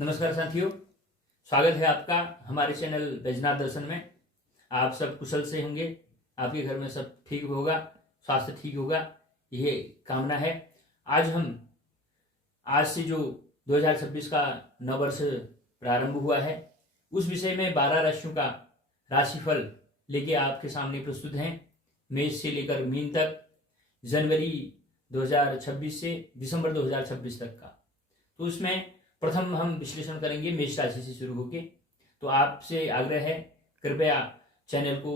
नमस्कार साथियों, स्वागत है आपका हमारे चैनल बैजनाथ दर्शन में। आप सब कुशल से होंगे, आपके घर में सब ठीक होगा, स्वास्थ्य ठीक होगा, ये कामना है। आज से जो 2026 का नववर्ष प्रारंभ हुआ है, उस विषय में 12 राशियों का राशिफल लेके आपके सामने प्रस्तुत हैं। मेष से लेकर मीन तक, जनवरी 2026 से दिसंबर 2026 तक का। तो उसमें प्रथम हम विश्लेषण करेंगे मेष राशि से शुरू होके। तो आपसे आग्रह है, कृपया चैनल को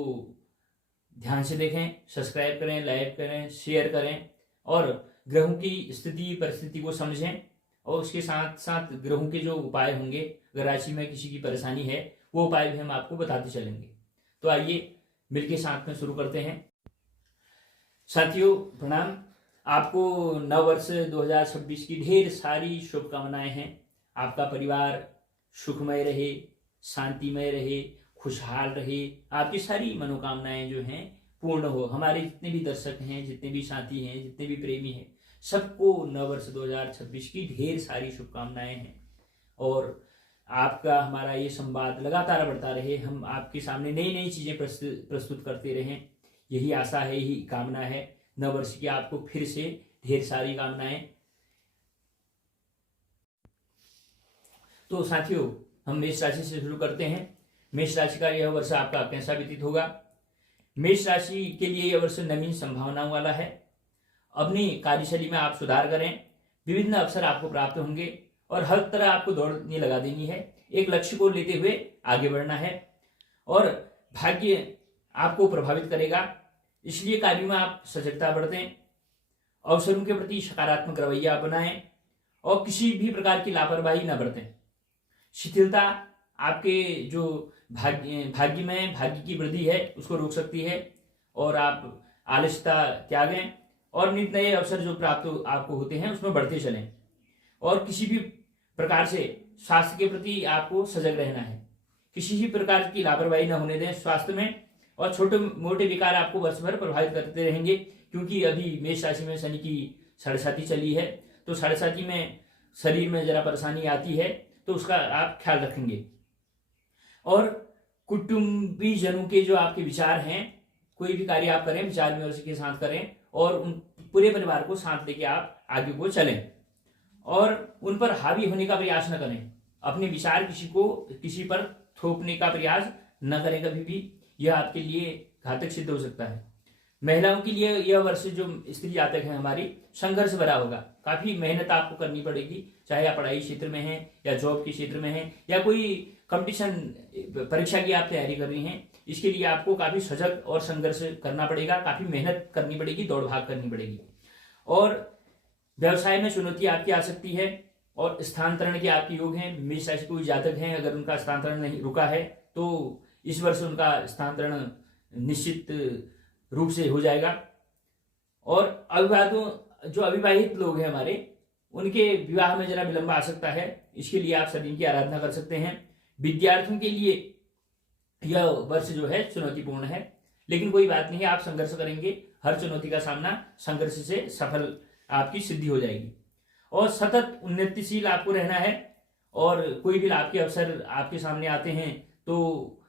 ध्यान से देखें, सब्सक्राइब करें, लाइक करें, शेयर करें और ग्रहों की स्थिति परिस्थिति को समझें। और उसके साथ साथ ग्रहों के जो उपाय होंगे, अगर राशि में किसी की परेशानी है, वो उपाय भी हम आपको बताते चलेंगे। तो आइए मिलके साथ में शुरू करते हैं। साथियों प्रणाम। आपको नववर्ष 2026 की ढेर सारी शुभकामनाएं हैं। आपका परिवार सुखमय रहे, शांतिमय रहे, खुशहाल रहे, आपकी सारी मनोकामनाएं जो हैं पूर्ण हो। हमारे जितने भी दर्शक हैं, जितने भी साथी हैं, जितने भी प्रेमी हैं, सबको नववर्ष 2026 की ढेर सारी शुभकामनाएं हैं। और आपका हमारा ये संवाद लगातार बढ़ता रहे, हम आपके सामने नई नई चीजें प्रस्तुत करते रहें, यही आशा है, यही कामना है। नववर्ष की आपको फिर से ढेर सारी कामनाएं। तो साथियों, हम मेष राशि से शुरू करते हैं। मेष राशि का यह वर्ष आपका कैसा व्यतीत होगा? मेष राशि के लिए यह वर्ष नवीन संभावनाओं वाला है। अपनी कार्यशैली में आप सुधार करें, विभिन्न अवसर आपको प्राप्त होंगे और हर तरह आपको दौड़नी लगा देनी है। एक लक्ष्य को लेते हुए आगे बढ़ना है और भाग्य आपको प्रभावित करेगा, इसलिए कार्यों में आप सजगता बरतें, अवसरों के प्रति सकारात्मक रवैया अपनाएं और किसी भी प्रकार की लापरवाही न बरतें। शिथिलता आपके जो भाग्य में भाग्य की वृद्धि है उसको रोक सकती है और आप आलस्यता त्यागें और नित नए अवसर जो प्राप्त आपको होते हैं उसमें बढ़ते चलें। और किसी भी प्रकार से स्वास्थ्य के प्रति आपको सजग रहना है, किसी भी प्रकार की लापरवाही न होने दें स्वास्थ्य में। और छोटे मोटे विकार आपको वर्ष भर प्रभावित करते रहेंगे, क्योंकि अभी मेष राशि में शनि की साढ़ेसाती चली है। तो साढ़ेसाती में शरीर में जरा परेशानी आती है, तो उसका आप ख्याल रखेंगे। और कुटुंबी जनों के जो आपके विचार हैं, कोई भी कार्य आप करें विचार विमर्श के साथ करें और उन पूरे परिवार को साथ लेके आप आगे को चलें और उन पर हावी होने का प्रयास न करें। अपने विचार किसी पर थोपने का प्रयास न करें कभी भी, यह आपके लिए घातक सिद्ध हो सकता है। महिलाओं के लिए यह वर्ष जो स्त्री जातक है हमारी, संघर्ष भरा होगा। काफी मेहनत आपको करनी पड़ेगी, चाहे आप पढ़ाई क्षेत्र में हैं या जॉब के क्षेत्र में हैं या कोई कंपटीशन परीक्षा की आप तैयारी कर रही हैं। इसके लिए आपको काफी सजग और संघर्ष करना पड़ेगा, काफी मेहनत करनी पड़ेगी, दौड़ भाग करनी पड़ेगी। और व्यवसाय में चुनौती आपकी आ सकती है और स्थानांतरण के आपके योग हैं। मेष राशि कोई जातक हैं, अगर उनका स्थानांतरण नहीं रुका है तो इस वर्ष उनका स्थानांतरण निश्चित रूप से हो जाएगा। और जो अविवाहित लोग हैं हमारे, उनके विवाह में जरा विलंब आ सकता है, इसके लिए आप शनि की आराधना कर सकते हैं। विद्यार्थियों के लिए यह वर्ष जो है चुनौतीपूर्ण है, लेकिन कोई बात नहीं, आप संघर्ष करेंगे। हर चुनौती का सामना संघर्ष से सफल आपकी सिद्धि हो जाएगी। और सतत उन्नतिशील आपको रहना है और कोई भी लाभ के अवसर आपके सामने आते हैं तो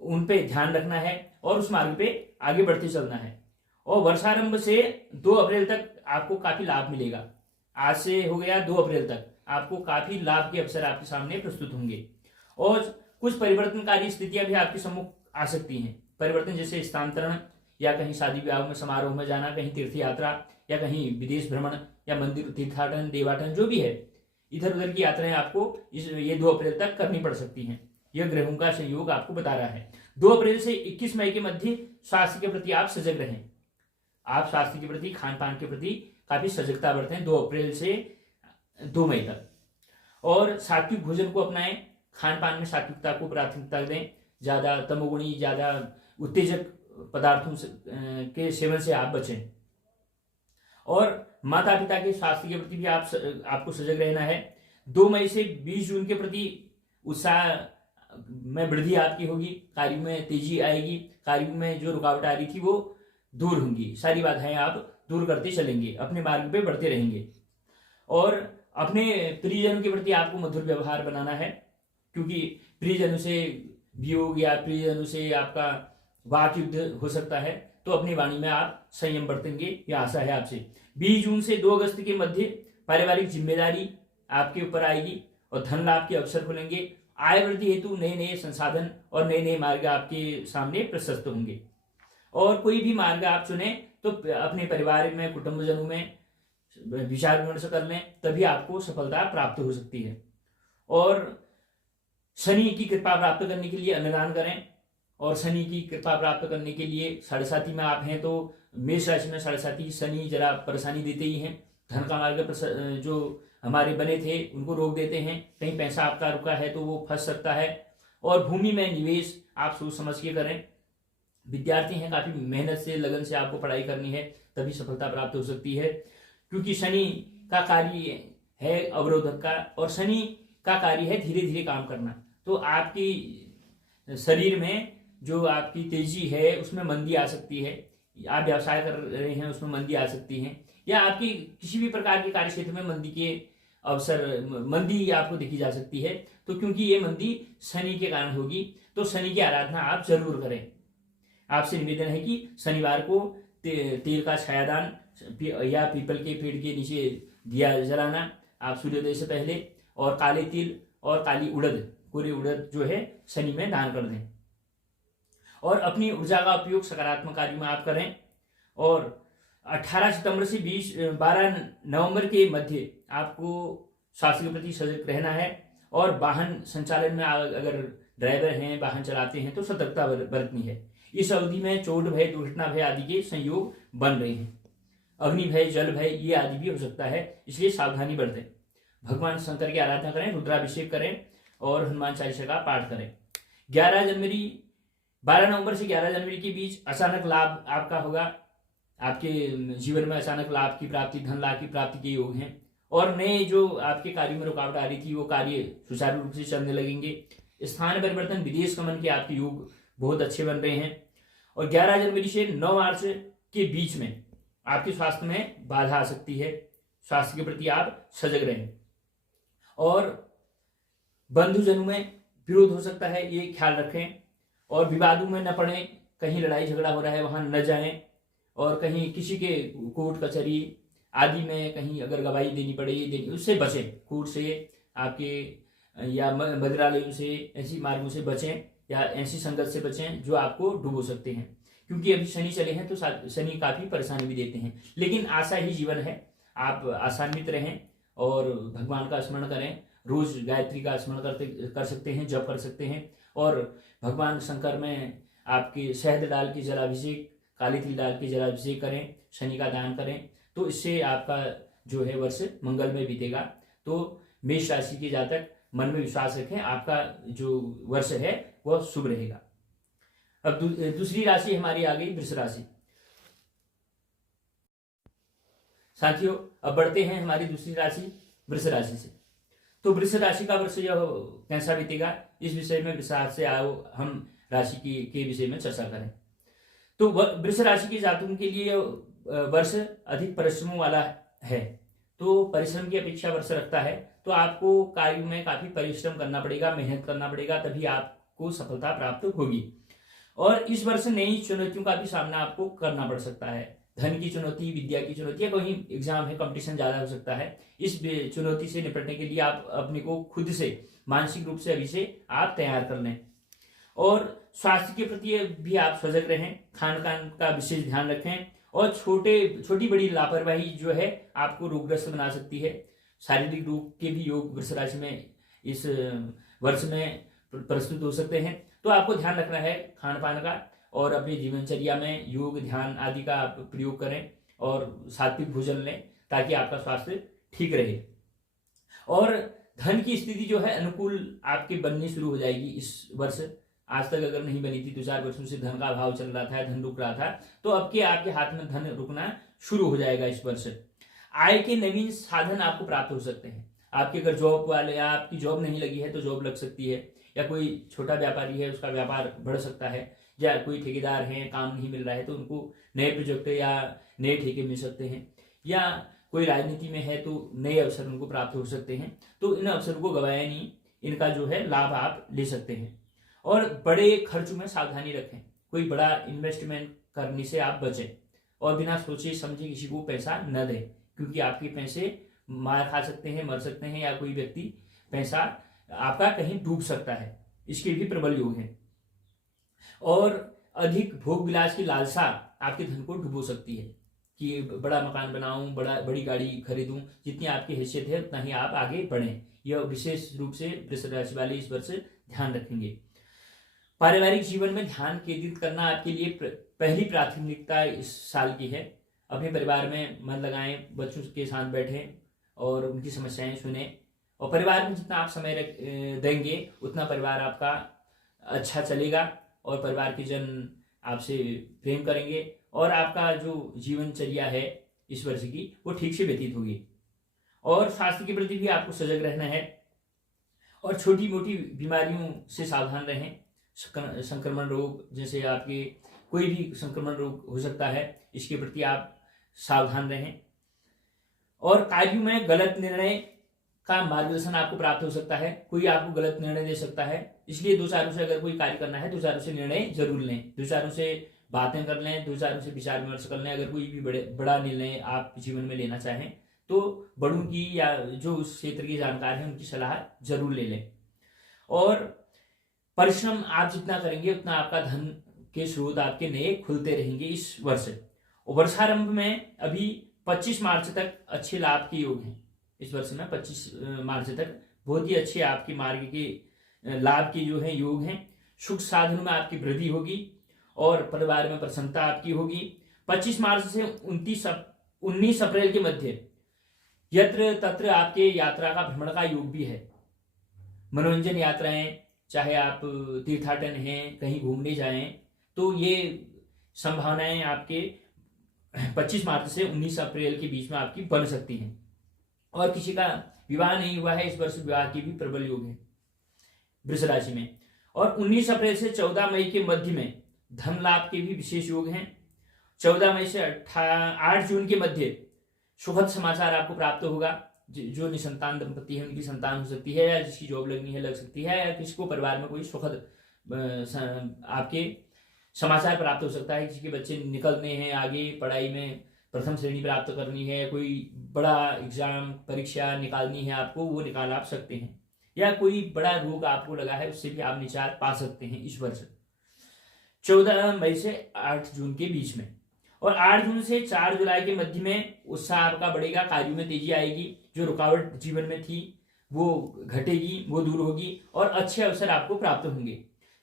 उन पे ध्यान रखना है और उस मार्ग पे आगे बढ़ते चलना है। और वर्षारंभ से 2 अप्रैल तक आपको काफी लाभ मिलेगा। आज से हो गया 2 अप्रैल तक आपको काफी लाभ के अवसर आपके सामने प्रस्तुत होंगे और कुछ परिवर्तनकारी स्थितियां भी आपके सम्मुख आ सकती हैं। परिवर्तन जैसे स्थानांतरण या कहीं शादी विवाह में समारोह में जाना, कहीं तीर्थ यात्रा या कहीं विदेश भ्रमण या मंदिर तीर्थाटन देवाटन जो भी है, इधर उधर की यात्राएं आपको ये 2 अप्रैल तक करनी पड़ सकती हैं। यह ग्रहों का संयोग आपको बता रहा है। 2 अप्रैल से 21 मई के मध्य स्वास्थ्य के प्रति आप सजग रहें। आप स्वास्थ्य के प्रति, खान पान के प्रति काफी सजगता बरतें 2 अप्रैल से 2 मई तक। और सात्विक भोजन को अपनाएं, खान पान में सात्विकता को प्राथमिकता दें। ज्यादा तमोगुणी, ज्यादा उत्तेजक पदार्थों के सेवन से आप बचें। और माता पिता के स्वास्थ्य के प्रति भी आपको सजग रहना है। 2 मई से 20 जून के प्रति उत्साह में वृद्धि आपकी होगी, कार्यों में तेजी आएगी, कार्यों में जो रुकावट आ रही थी वो दूर होंगी, सारी बाधाएं आप दूर करते चलेंगे, अपने मार्ग पे बढ़ते रहेंगे। और अपने प्रियजनों के प्रति आपको मधुर व्यवहार बनाना है, क्योंकि प्रियजनों से वियोग या प्रियजनों से आपका वाक युद्ध हो सकता है। तो अपनी वाणी में आप संयम बरतेंगे, यह आशा है आपसे। 20 जून से 2 अगस्त के मध्य पारिवारिक जिम्मेदारी आपके ऊपर आएगी और धन लाभ के अवसर खुलेंगे। आय वृद्धि हेतु नए नए संसाधन और नए नए मार्ग आपके सामने प्रशस्त होंगे। और कोई भी मार्ग आप चुने तो अपने परिवार में, कुटुंबजनों में विचार विमर्श कर लें, तभी आपको सफलता प्राप्त हो सकती है। और शनि की कृपा प्राप्त करने के लिए अन्नदान करें। और शनि की कृपा प्राप्त करने के लिए, साढ़े साथी में आप हैं तो मेष राशि में साढ़े साथी शनि जरा परेशानी देते ही हैं। धन का मार्ग जो हमारे बने थे उनको रोक देते हैं। कहीं पैसा आपका रुका है तो वो फंस सकता है। और भूमि में निवेश आप सोच समझ के करें। विद्यार्थी हैं, काफी मेहनत से, लगन से आपको पढ़ाई करनी है, तभी सफलता प्राप्त हो सकती है। क्योंकि शनि का कार्य है अवरोधक का, और शनि का कार्य है धीरे धीरे काम करना। तो आपकी शरीर में जो आपकी तेजी है उसमें मंदी आ सकती है। आप व्यवसाय कर रहे हैं उसमें मंदी आ सकती है, या आपकी किसी भी प्रकार के कार्य क्षेत्र में मंदी के मंदी आपको देखी जा सकती है। तो क्योंकि ये मंदी शनि के कारण होगी, तो शनि की आराधना आप जरूर करें। आपसे निवेदन है कि शनिवार को तेल का छायादान या पीपल के पेड़ के नीचे दिया जलाना आप सूर्योदय से पहले, और काले तिल और काली उड़द, पूरी उड़द जो है शनि में दान कर दें। और अपनी ऊर्जा का उपयोग सकारात्मक कार्यों में आप करें। और 18 सितंबर से 12 नवंबर के मध्य आपको स्वास्थ्य के प्रति सजग रहना है। और वाहन संचालन में अगर ड्राइवर हैं, वाहन चलाते हैं, तो सतर्कता बरतनी है। इस अवधि में चोट भय, दुर्घटना भय आदि के संयोग बन रहे हैं। अग्नि भय, जल भय ये आदि भी हो सकता है, इसलिए सावधानी बरतें। भगवान शंकर की आराधना करें, रुद्राभिषेक करें और हनुमान चालीसा का पाठ करें। 12 नवंबर से 11 जनवरी के बीच अचानक लाभ आपका होगा। आपके जीवन में अचानक लाभ की प्राप्ति, धन लाभ की प्राप्ति के योग हैं। और नए जो आपके कार्य में रुकावट आ रही थी वो कार्य सुचारू रूप से चलने लगेंगे। स्थान परिवर्तन, विदेश गमन के आपके योग बहुत अच्छे बन रहे हैं। और 11 जनवरी से 9 मार्च के बीच में आपके स्वास्थ्य में बाधा आ सकती है। स्वास्थ्य के प्रति आप सजग रहें। और बंधुजनों में विरोध हो सकता है, ये ख्याल रखें। और विवादों में न पड़े, कहीं लड़ाई झगड़ा हो रहा है वहां न जाएं। और कहीं किसी के कोर्ट कचहरी आदि में कहीं अगर गवाही देनी पड़े, उससे बचें। कोर्ट से आपके या मंदिरालयों से, ऐसी मार्गों से बचें, या ऐसी संगत से बचें जो आपको डुबो सकते हैं। क्योंकि अभी शनि चले हैं तो शनि काफी परेशानी भी देते हैं, लेकिन आशा ही जीवन है। आप आशान्वित रहें और भगवान का स्मरण करें। रोज गायत्री का स्मरण कर सकते हैं, जप कर सकते हैं। और भगवान शंकर में आपके शहद डाल के जलाभिषेक, काली तिल डाल के जलाभिषेक करें, शनि का दान करें, तो इससे आपका जो है वर्ष मंगलमय बीतेगा। तो मेष राशि के जातक मन में विश्वास रखें, आपका जो वर्ष है वह शुभ रहेगा। अब दूसरी राशि हमारी आ गई वृष राशि। साथियों, अब बढ़ते हैं हमारी दूसरी राशि वृष राशि से। तो वृष राशि का वर्ष यह कैसा बीतेगा, इस विषय में विस्तार से आओ हम राशि के विषय में चर्चा करें। तो वृष राशि के जातकों के लिए वर्ष अधिक परिश्रमों वाला है। तो परिश्रम की अपेक्षा वर्ष रखता है, तो आपको कार्यों में काफी परिश्रम करना पड़ेगा, मेहनत करना पड़ेगा, तभी आपको सफलता प्राप्त होगी। और इस वर्ष नई चुनौतियों का भी सामना आपको करना पड़ सकता है। धन की चुनौती, विद्या की चुनौती, या कहीं एग्जाम है, कंपटीशन ज्यादा हो सकता है। इस चुनौती से निपटने के लिए आप अपने को खुद से मानसिक रूप से अभी से आप तैयार कर लें। और स्वास्थ्य के प्रति भी आप सजग रहें, खान पान का विशेष ध्यान रखें। और छोटी बड़ी लापरवाही जो है आपको रोगग्रस्त बना सकती है। शारीरिक रोग के भी योग वृष राशि में इस वर्ष में प्रस्तुत हो सकते हैं। तो आपको ध्यान रखना है खान पान का, और अपनी जीवनचर्या में योग, ध्यान आदि का आप प्रयोग करें और सात्विक भोजन लें, ताकि आपका स्वास्थ्य ठीक रहे। और धन की स्थिति जो है अनुकूल आपके बननी शुरू हो जाएगी इस वर्ष। आज तक अगर नहीं बनी थी, 2-4 वर्षों से धन का अभाव चल रहा था, धन रुक रहा था, तो अब के आपके हाथ में धन रुकना शुरू हो जाएगा इस वर्ष। आय के नवीन साधन आपको प्राप्त हो सकते हैं। आपके अगर जॉब वाले, या आपकी जॉब नहीं लगी है तो जॉब लग सकती है, या कोई छोटा व्यापारी है उसका व्यापार बढ़ सकता है, या कोई ठेकेदार हैं काम नहीं मिल रहा है तो उनको नए प्रोजेक्ट या नए ठेके मिल सकते हैं, या कोई राजनीति में है तो नए अवसर उनको प्राप्त हो सकते हैं। तो इन अवसर को गवाया नहीं, इनका जो है लाभ आप ले सकते हैं। और बड़े खर्चों में सावधानी रखें, कोई बड़ा इन्वेस्टमेंट करने से आप बचें और बिना सोचे समझे किसी को पैसा न दें, क्योंकि आपके पैसे मार खा सकते हैं, मर सकते हैं, या कोई व्यक्ति पैसा आपका कहीं डूब सकता है, इसके भी प्रबल योग हैं। और अधिक भोग विलास की लालसा आपके धन को डुबो सकती है कि बड़ा मकान बनाऊं, बड़ी गाड़ी खरीदूं, जितनी आपकी हैसियत है उतना ही आप आगे बढ़ें। यह विशेष रूप से वृषभ राशि वाले इस वर्ष ध्यान रखेंगे। पारिवारिक जीवन में ध्यान केंद्रित करना आपके लिए पहली प्राथमिकता इस साल की है। अपने परिवार में मन लगाएं, बच्चों के साथ बैठें और उनकी समस्याएं सुने, और परिवार में जितना आप समय देंगे उतना परिवार आपका अच्छा चलेगा और परिवार के जन आपसे प्रेम करेंगे और आपका जो जीवनचर्या है इस वर्ष की वो ठीक से व्यतीत होगी। और स्वास्थ्य के प्रति भी आपको सजग रहना है और छोटी मोटी बीमारियों से सावधान रहें। संक्रमण रोग, जैसे आपके कोई भी संक्रमण रोग हो सकता है, इसके प्रति आप सावधान रहें। और कार्यों में गलत निर्णय का मार्गदर्शन आपको प्राप्त हो सकता है, कोई आपको गलत निर्णय दे सकता है, इसलिए दो चारों से अगर कोई कार्य करना है दो चारों से निर्णय जरूर लें, दो चारों से बातें कर लें, दो चारों से विचार विमर्श कर लें। अगर कोई भी बड़ा निर्णय आप जीवन में लेना चाहें तो बड़ों की या जो उस क्षेत्र के जानकार हैं उनकी सलाह जरूर ले लें। और परिश्रम आप जितना करेंगे उतना आपका धन के स्रोत आपके नए खुलते रहेंगे इस वर्ष। और वर्षारंभ में अभी 25 मार्च तक अच्छे लाभ के योग हैं। इस वर्ष में 25 मार्च तक बहुत ही अच्छे आपके मार्ग के लाभ के जो है योग हैं। सुख साधनों में आपकी वृद्धि होगी और परिवार में प्रसन्नता आपकी होगी। 25 मार्च से 19 अप्रैल के मध्य यत्र तत्र आपके यात्रा का भ्रमण का योग भी है। मनोरंजन यात्राएं, चाहे आप तीर्थाटन हैं, कहीं घूमने जाएं, तो ये संभावनाएं आपके 25 मार्च से 19 अप्रैल के बीच में आपकी बन सकती हैं। और किसी का विवाह नहीं हुआ है, इस वर्ष विवाह की भी प्रबल योग है वृषभ राशि में। और 19 अप्रैल से 14 मई के मध्य में धन लाभ के भी विशेष योग हैं। 14 मई से 8 जून के मध्य सुखद समाचार आपको प्राप्त होगा। जो निसंतान दंपति है उनकी संतान हो सकती है, या जिसकी जॉब लगनी है लग सकती है, या किसी को परिवार में कोई सुखद आपके समाचार प्राप्त हो सकता है। किसी के बच्चे निकलने हैं आगे पढ़ाई में, प्रथम श्रेणी प्राप्त करनी है, कोई बड़ा एग्जाम परीक्षा निकालनी है आपको, वो निकाल आप सकते हैं। या कोई बड़ा रोग आपको लगा है उससे भी आप निजात पा सकते हैं इस वर्ष 14 मई से 8 जून के बीच में। और 8 जून से 4 जुलाई के मध्य में उत्साह आपका बढ़ेगा, कार्यों में तेजी आएगी, जो रुकावट जीवन में थी वो घटेगी, वो दूर होगी और अच्छे अवसर आपको प्राप्त होंगे।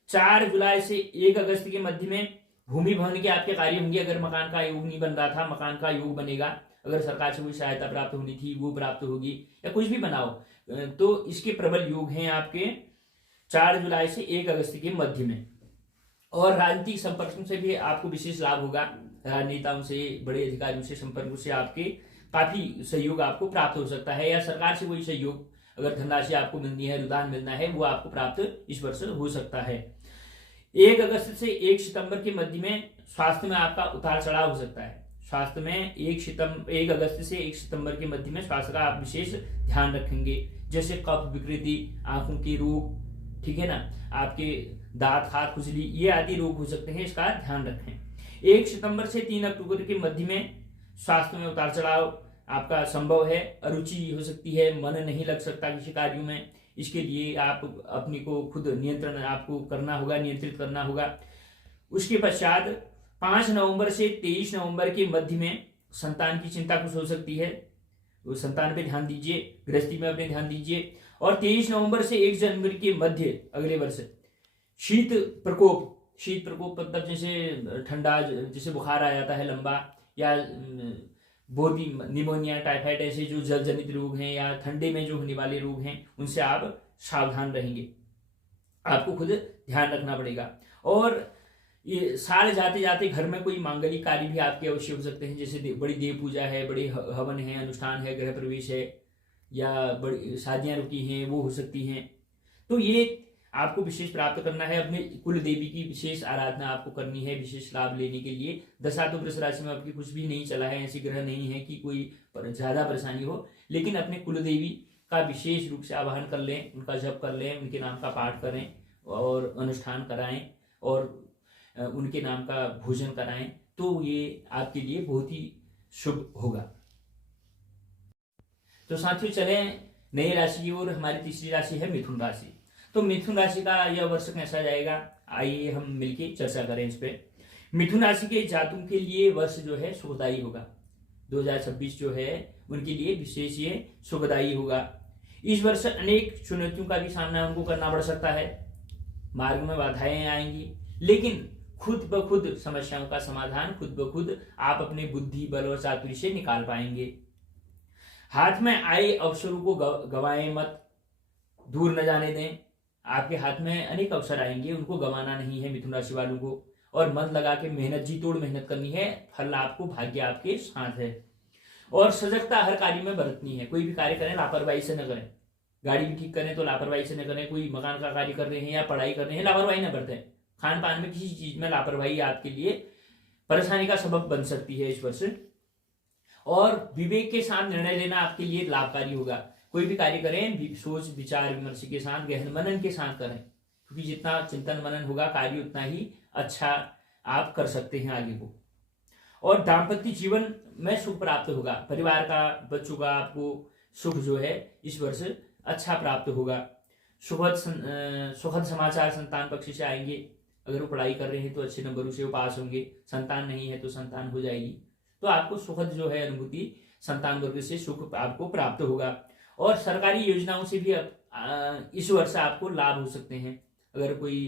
4 जुलाई से 1 अगस्त के मध्य में भूमि भवन के आपके कार्य होंगे। अगर मकान का योग नहीं बन रहा था, मकान का योग बनेगा। अगर सरकार से कोई सहायता प्राप्त होनी थी वो प्राप्त होगी, या कुछ भी बनाओ, तो इसके प्रबल योग हैं आपके 4 जुलाई से 1 अगस्त के मध्य में। और राजनीतिक संपर्कों से भी आपको विशेष लाभ होगा। राजनेताओं से, बड़े अधिकारियों से संपर्कों से आपके काफी सहयोग आपको प्राप्त हो सकता है, या सरकार से कोई सहयोग, अगर धनराशि आपको मिलनी है, अनुदान मिलना है, वो आपको प्राप्त इस वर्ष हो सकता है। 1 अगस्त से 1 सितंबर के मध्य में स्वास्थ्य में आपका उतार चढ़ाव हो सकता है। स्वास्थ्य में 1 अगस्त से 1 सितंबर के मध्य में स्वास्थ्य का आप विशेष ध्यान रखेंगे, जैसे कफ विकृति, आंखों के रोग, ठीक है ना, आपके दांत, हाथ, खुजली, ये आदि रोग हो सकते हैं, इसका ध्यान रखें। 1 सितंबर से 3 अक्टूबर के मध्य में स्वास्थ्य में उतार चढ़ाव आपका संभव है। अरुचि हो सकती है, मन नहीं लग सकता किसी कार्यों में, इसके लिए आप अपने को खुद नियंत्रण आपको करना होगा, नियंत्रित करना होगा। उसके पश्चात 5 नवंबर से 23 नवंबर के मध्य में संतान की चिंता कुछ हो सकती है, तो संतान पे ध्यान दीजिए, गृहस्थी में अपने ध्यान दीजिए। और 23 नवंबर से 1 जनवरी के मध्य अगले वर्ष शीत प्रकोप मतलब जैसे ठंडा, जैसे बुखार आ जाता है लंबा, या बोधी, निमोनिया, टाइफाइड, ऐसे जो जल जनित रोग हैं या ठंडे में जो होने वाले रोग हैं, उनसे आप सावधान रहेंगे, आपको खुद ध्यान रखना पड़ेगा। और ये साल जाते जाते घर में कोई मांगलिक कार्य भी आपके अवश्य हो सकते हैं, जैसे बड़ी देव पूजा है, बड़े हवन है, अनुष्ठान है, गृह प्रवेश है, या बड़ी शादियां रुकी हैं वो हो सकती हैं। तो ये आपको विशेष प्राप्त करना है, अपने कुल देवी की विशेष आराधना आपको करनी है विशेष लाभ लेने के लिए। दशा तो वृष राशि में आपकी कुछ भी नहीं चला है, ऐसी ग्रह नहीं है कि कोई ज्यादा परेशानी हो, लेकिन अपने कुल देवी का विशेष रूप से आवाहन कर लें, उनका जप कर लें, उनके नाम का पाठ करें और अनुष्ठान कराएं और उनके नाम का भोजन कराएं, तो ये आपके लिए बहुत ही शुभ होगा। तो साथियों चलें नई राशि की ओर। हमारी तीसरी राशि है मिथुन राशि। तो मिथुन राशि का यह वर्ष कैसा जाएगा, आइए हम मिलकर चर्चा करें इस पे। मिथुन राशि के जातकों के लिए वर्ष जो है सुखदायी होगा। 2026 जो है उनके लिए विशेष ये सुखदायी होगा। इस वर्ष अनेक चुनौतियों का भी सामना उनको करना पड़ सकता है, मार्ग में बाधाएं आएंगी, लेकिन खुद ब खुद समस्याओं का समाधान खुद ब खुद आप अपने बुद्धि बल और चातुर्य से निकाल पाएंगे। हाथ में आए अवसरों को गवाएं मत, दूर न जाने दें। आपके हाथ में अनेक अवसर आएंगे, उनको गंवाना नहीं है मिथुन राशि वालों को, और मन लगा के मेहनत जी तोड़ मेहनत करनी है, फल आपको भाग्य आपके साथ है। और सजगता हर कार्य में बरतनी है, कोई भी कार्य करें लापरवाही से न करें। गाड़ी भी ठीक करें तो लापरवाही से न करें, कोई मकान का कार्य कर रहे हैं या पढ़ाई कर रहे हैं लापरवाही न बरतें। खान पान में किसी चीज में लापरवाही आपके लिए परेशानी का सबब बन सकती है इस वर्ष। और विवेक के साथ निर्णय लेना आपके लिए लाभकारी होगा। कोई भी कार्य करें सोच विचार विमर्श के साथ, गहन मनन के साथ करें, क्योंकि जितना चिंतन मनन होगा कार्य उतना ही अच्छा आप कर सकते हैं आगे को। और दाम्पत्य जीवन में सुख प्राप्त होगा, परिवार का बच्चों का आपको सुख जो है इस वर्ष अच्छा प्राप्त होगा। सुखद समाचार संतान पक्ष से आएंगे। अगर वो पढ़ाई कर रहे हैं तो अच्छे नंबरों से वो पास होंगे, संतान नहीं है तो संतान हो जाएगी, तो आपको सुखद जो है अनुभूति संतान वर्ग से सुख आपको प्राप्त होगा। और सरकारी योजनाओं से भी इस वर्ष आपको लाभ हो सकते हैं। अगर कोई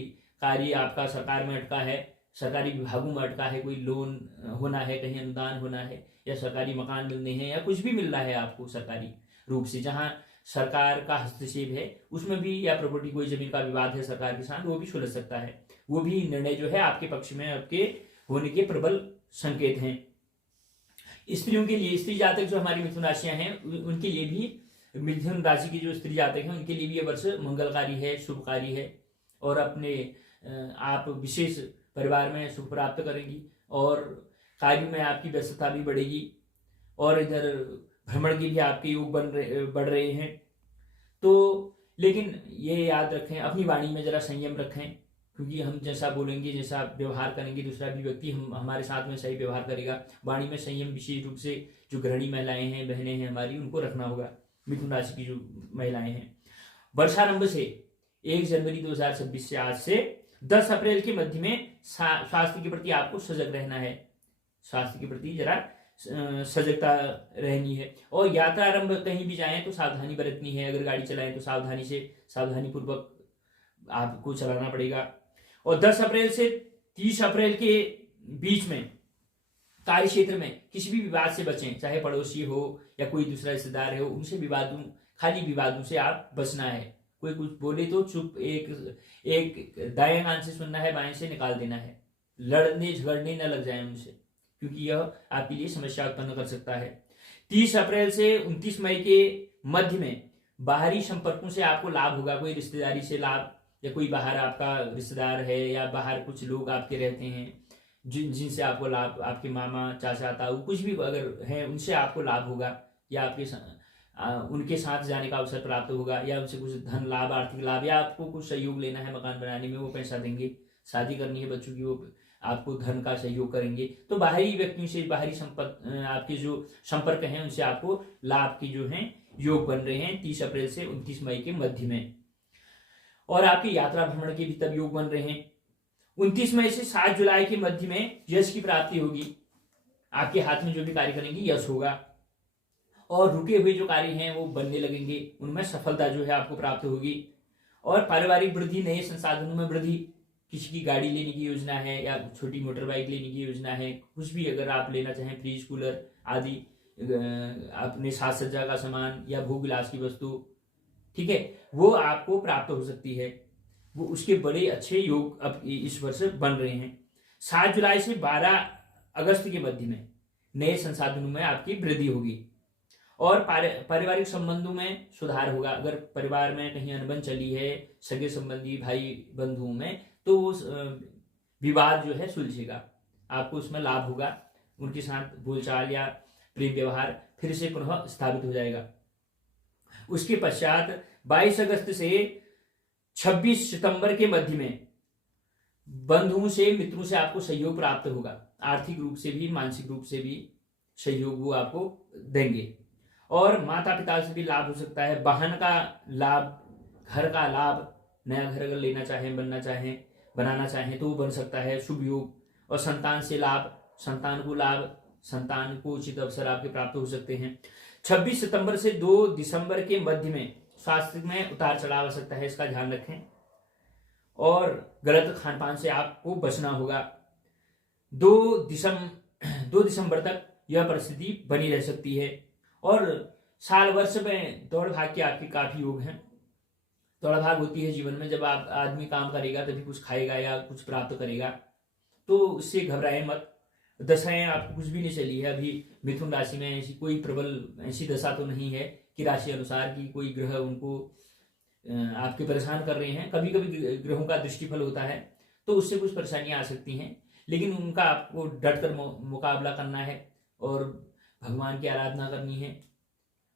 कार्य आपका सरकार में अटका है, सरकारी विभागों में अटका है, कोई लोन होना है, कहीं अनुदान होना है, या सरकारी मकान मिलने हैं, या कुछ भी मिल रहा है आपको सरकारी रूप से, जहां सरकार का हस्तक्षेप है उसमें भी, या प्रॉपर्टी कोई जमीन का विवाद है सरकार के साथ, वो भी सुलझ सकता है। वो भी निर्णय जो है आपके पक्ष में आपके होने के प्रबल संकेत हैं। स्त्रियों के लिए, स्त्री जातक जो हमारी मिथुन राशियां हैं उनके लिए भी, मिथुन राशि की जो स्त्री जातक हैं उनके लिए भी यह वर्ष मंगलकारी है, शुभकारी है। और अपने आप विशेष परिवार में सुख प्राप्त करेंगी और कार्य में आपकी व्यस्तता भी बढ़ेगी। और इधर भ्रमण की भी आपके योग बढ़ रहे हैं। तो लेकिन ये याद रखें, अपनी वाणी में जरा संयम रखें, क्योंकि हम जैसा बोलेंगे, जैसा व्यवहार करेंगे, दूसरा भी व्यक्ति हमारे साथ में सही व्यवहार करेगा। वाणी में संयम विशेष रूप से जो गृहिणी महिलाएं हैं, बहनें हैं हमारी, उनको रखना होगा। मिथुन राशि की जो महिलाएं हैं, वर्षारंभ से 1 जनवरी 2026 से आज से 10 अप्रैल के मध्य में स्वास्थ्य के प्रति आपको सजग रहना है। स्वास्थ्य के प्रति जरा सजगता रहनी है। और यात्रा आरंभ कहीं भी जाएं तो सावधानी बरतनी है। अगर गाड़ी चलाएं तो सावधानी पूर्वक आपको चलाना पड़ेगा। और 10 अप्रैल से 30 अप्रैल के बीच में कार्य क्षेत्र में किसी भी विवाद से बचें, चाहे पड़ोसी हो या कोई दूसरा रिश्तेदार हो, उनसे खाली विवादों से आप बचना है। कोई कुछ बोले तो चुप, एक दाएं कान से सुनना है, बाएं से निकाल देना है। लड़ने झगड़ने न लग जाए उनसे, क्योंकि यह आपके लिए समस्या उत्पन्न कर सकता है। 30 अप्रैल से 29 मई के मध्य में बाहरी संपर्कों से आपको लाभ होगा। कोई रिश्तेदारी से लाभ, या कोई बाहर आपका रिश्तेदार है, या बाहर कुछ लोग आपके रहते हैं जिनसे आपको लाभ, आपके मामा चाचा ताऊ कुछ भी अगर हैं उनसे आपको लाभ होगा, या उनके साथ जाने का अवसर प्राप्त होगा, या उनसे कुछ धन लाभ, आर्थिक लाभ, या आपको कुछ सहयोग लेना है मकान बनाने में, वो पैसा देंगे। शादी करनी है बच्चों की, वो आपको धन का सहयोग करेंगे। तो बाहरी व्यक्तियों से, बाहरी आपके जो संपर्क हैं उनसे आपको लाभ की जो है योग बन रहे हैं 30 अप्रैल से 29 मई के मध्य में। और आपकी यात्रा भ्रमण के भी तब योग बन रहे हैं। 29 मई से 7 जुलाई के मध्य में यश की प्राप्ति होगी। आपके हाथ में जो भी कार्य करेंगे यश होगा। और रुके हुए जो कार्य हैं वो बनने लगेंगे, उनमें सफलता जो है आपको प्राप्त होगी। और पारिवारिक वृद्धि, नए संसाधनों में वृद्धि, किसी की गाड़ी लेने की योजना है या छोटी मोटर बाइक लेने की योजना है, कुछ भी अगर आप लेना चाहें, फ्रिज कूलर आदि, अपने साज सज्जा का सामान या भोग विलास की वस्तु, ठीक है, वो आपको प्राप्त हो सकती है। वो उसके बड़े अच्छे योग अब इस वर्ष बन रहे हैं। 7 जुलाई से 12 अगस्त के मध्य में नए संसाधनों में आपकी वृद्धि होगी। और पारिवारिक संबंधों में सुधार होगा। अगर परिवार में कहीं अनबन चली है सगे संबंधी भाई बंधुओं में, तो वो विवाद जो है सुलझेगा, आपको उसमें लाभ होगा। उनके साथ बोलचाल या प्रेम व्यवहार फिर से पुनः स्थापित हो जाएगा। उसके पश्चात 22 अगस्त से 26 सितंबर के मध्य में बंधुओं से मित्रों से आपको सहयोग प्राप्त होगा। आर्थिक रूप से भी मानसिक रूप से भी सहयोग वो आपको देंगे। और माता पिता से भी लाभ हो सकता है, वाहन का लाभ, घर का लाभ, नया घर अगर लेना चाहें, बनाना चाहें तो वो बन सकता है, शुभ योग। और संतान से लाभ, संतान को लाभ, संतान को उचित अवसर आपके प्राप्त हो सकते हैं। 26 सितंबर से 2 दिसंबर के मध्य में स्वास्थ्य में उतार चढ़ाव आ सकता है, इसका ध्यान रखें। और गलत खान पान से आपको बचना होगा। 2 दिसंबर तक यह परिस्थिति बनी रह सकती है। और साल वर्ष में दौड़ भाग के आपके काफी योग हैं। दौड़ भाग होती है जीवन में, जब आप आदमी काम करेगा तभी कुछ खाएगा या कुछ प्राप्त करेगा, तो उससे घबराए मत। दशाएं आपको कुछ भी नहीं चली है अभी। मिथुन राशि में ऐसी कोई प्रबल ऐसी दशा तो नहीं है कि राशि अनुसार की कोई ग्रह उनको आपके परेशान कर रहे हैं। कभी कभी ग्रहों का दृष्टिफल होता है तो उससे कुछ परेशानियां आ सकती हैं, लेकिन उनका आपको डट कर मुकाबला करना है और भगवान की आराधना करनी है,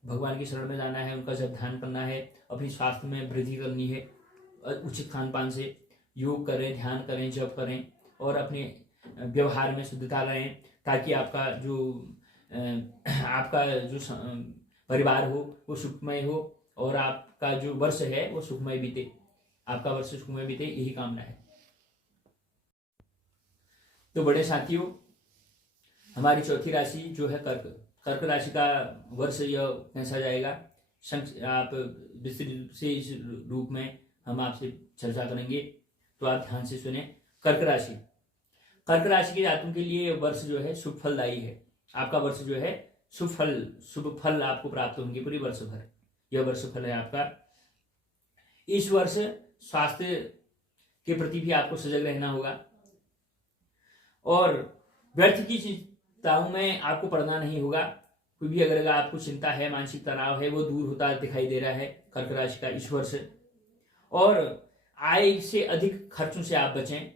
भगवान की शरण में जाना है, उनका जब ध्यान करना है, अपनी स्वास्थ्य में वृद्धि करनी है, उचित खान पान से योग करें, ध्यान करें, जप करें और अपने व्यवहार में शुद्धता रहें, ताकि आपका जो परिवार हो वो सुखमय हो और आपका जो वर्ष है वो सुखमय बीते, आपका वर्ष सुखमय बीते, यही कामना है। तो बड़े साथियों, हमारी चौथी राशि जो है कर्क राशि का वर्ष यह कैसा जाएगा, आप विस्तृत से इस रूप में हम आपसे चर्चा करेंगे, तो आप ध्यान से सुने। कर्क राशि के जातकों के लिए वर्ष जो है शुभ फलदायी है। आपका वर्ष जो है शुभ फल आपको प्राप्त होंगे पूरी वर्ष भर। यह वर्ष फल है आपका। इस वर्ष स्वास्थ्य के प्रति भी आपको सजग रहना होगा और व्यर्थ की चिंताओं में आपको पड़ना नहीं होगा। कोई भी अगर आपको चिंता है, मानसिक तनाव है, वो दूर होता दिखाई दे रहा है कर्क राशि का इस वर्ष। और आय से अधिक खर्चों से आप बचें,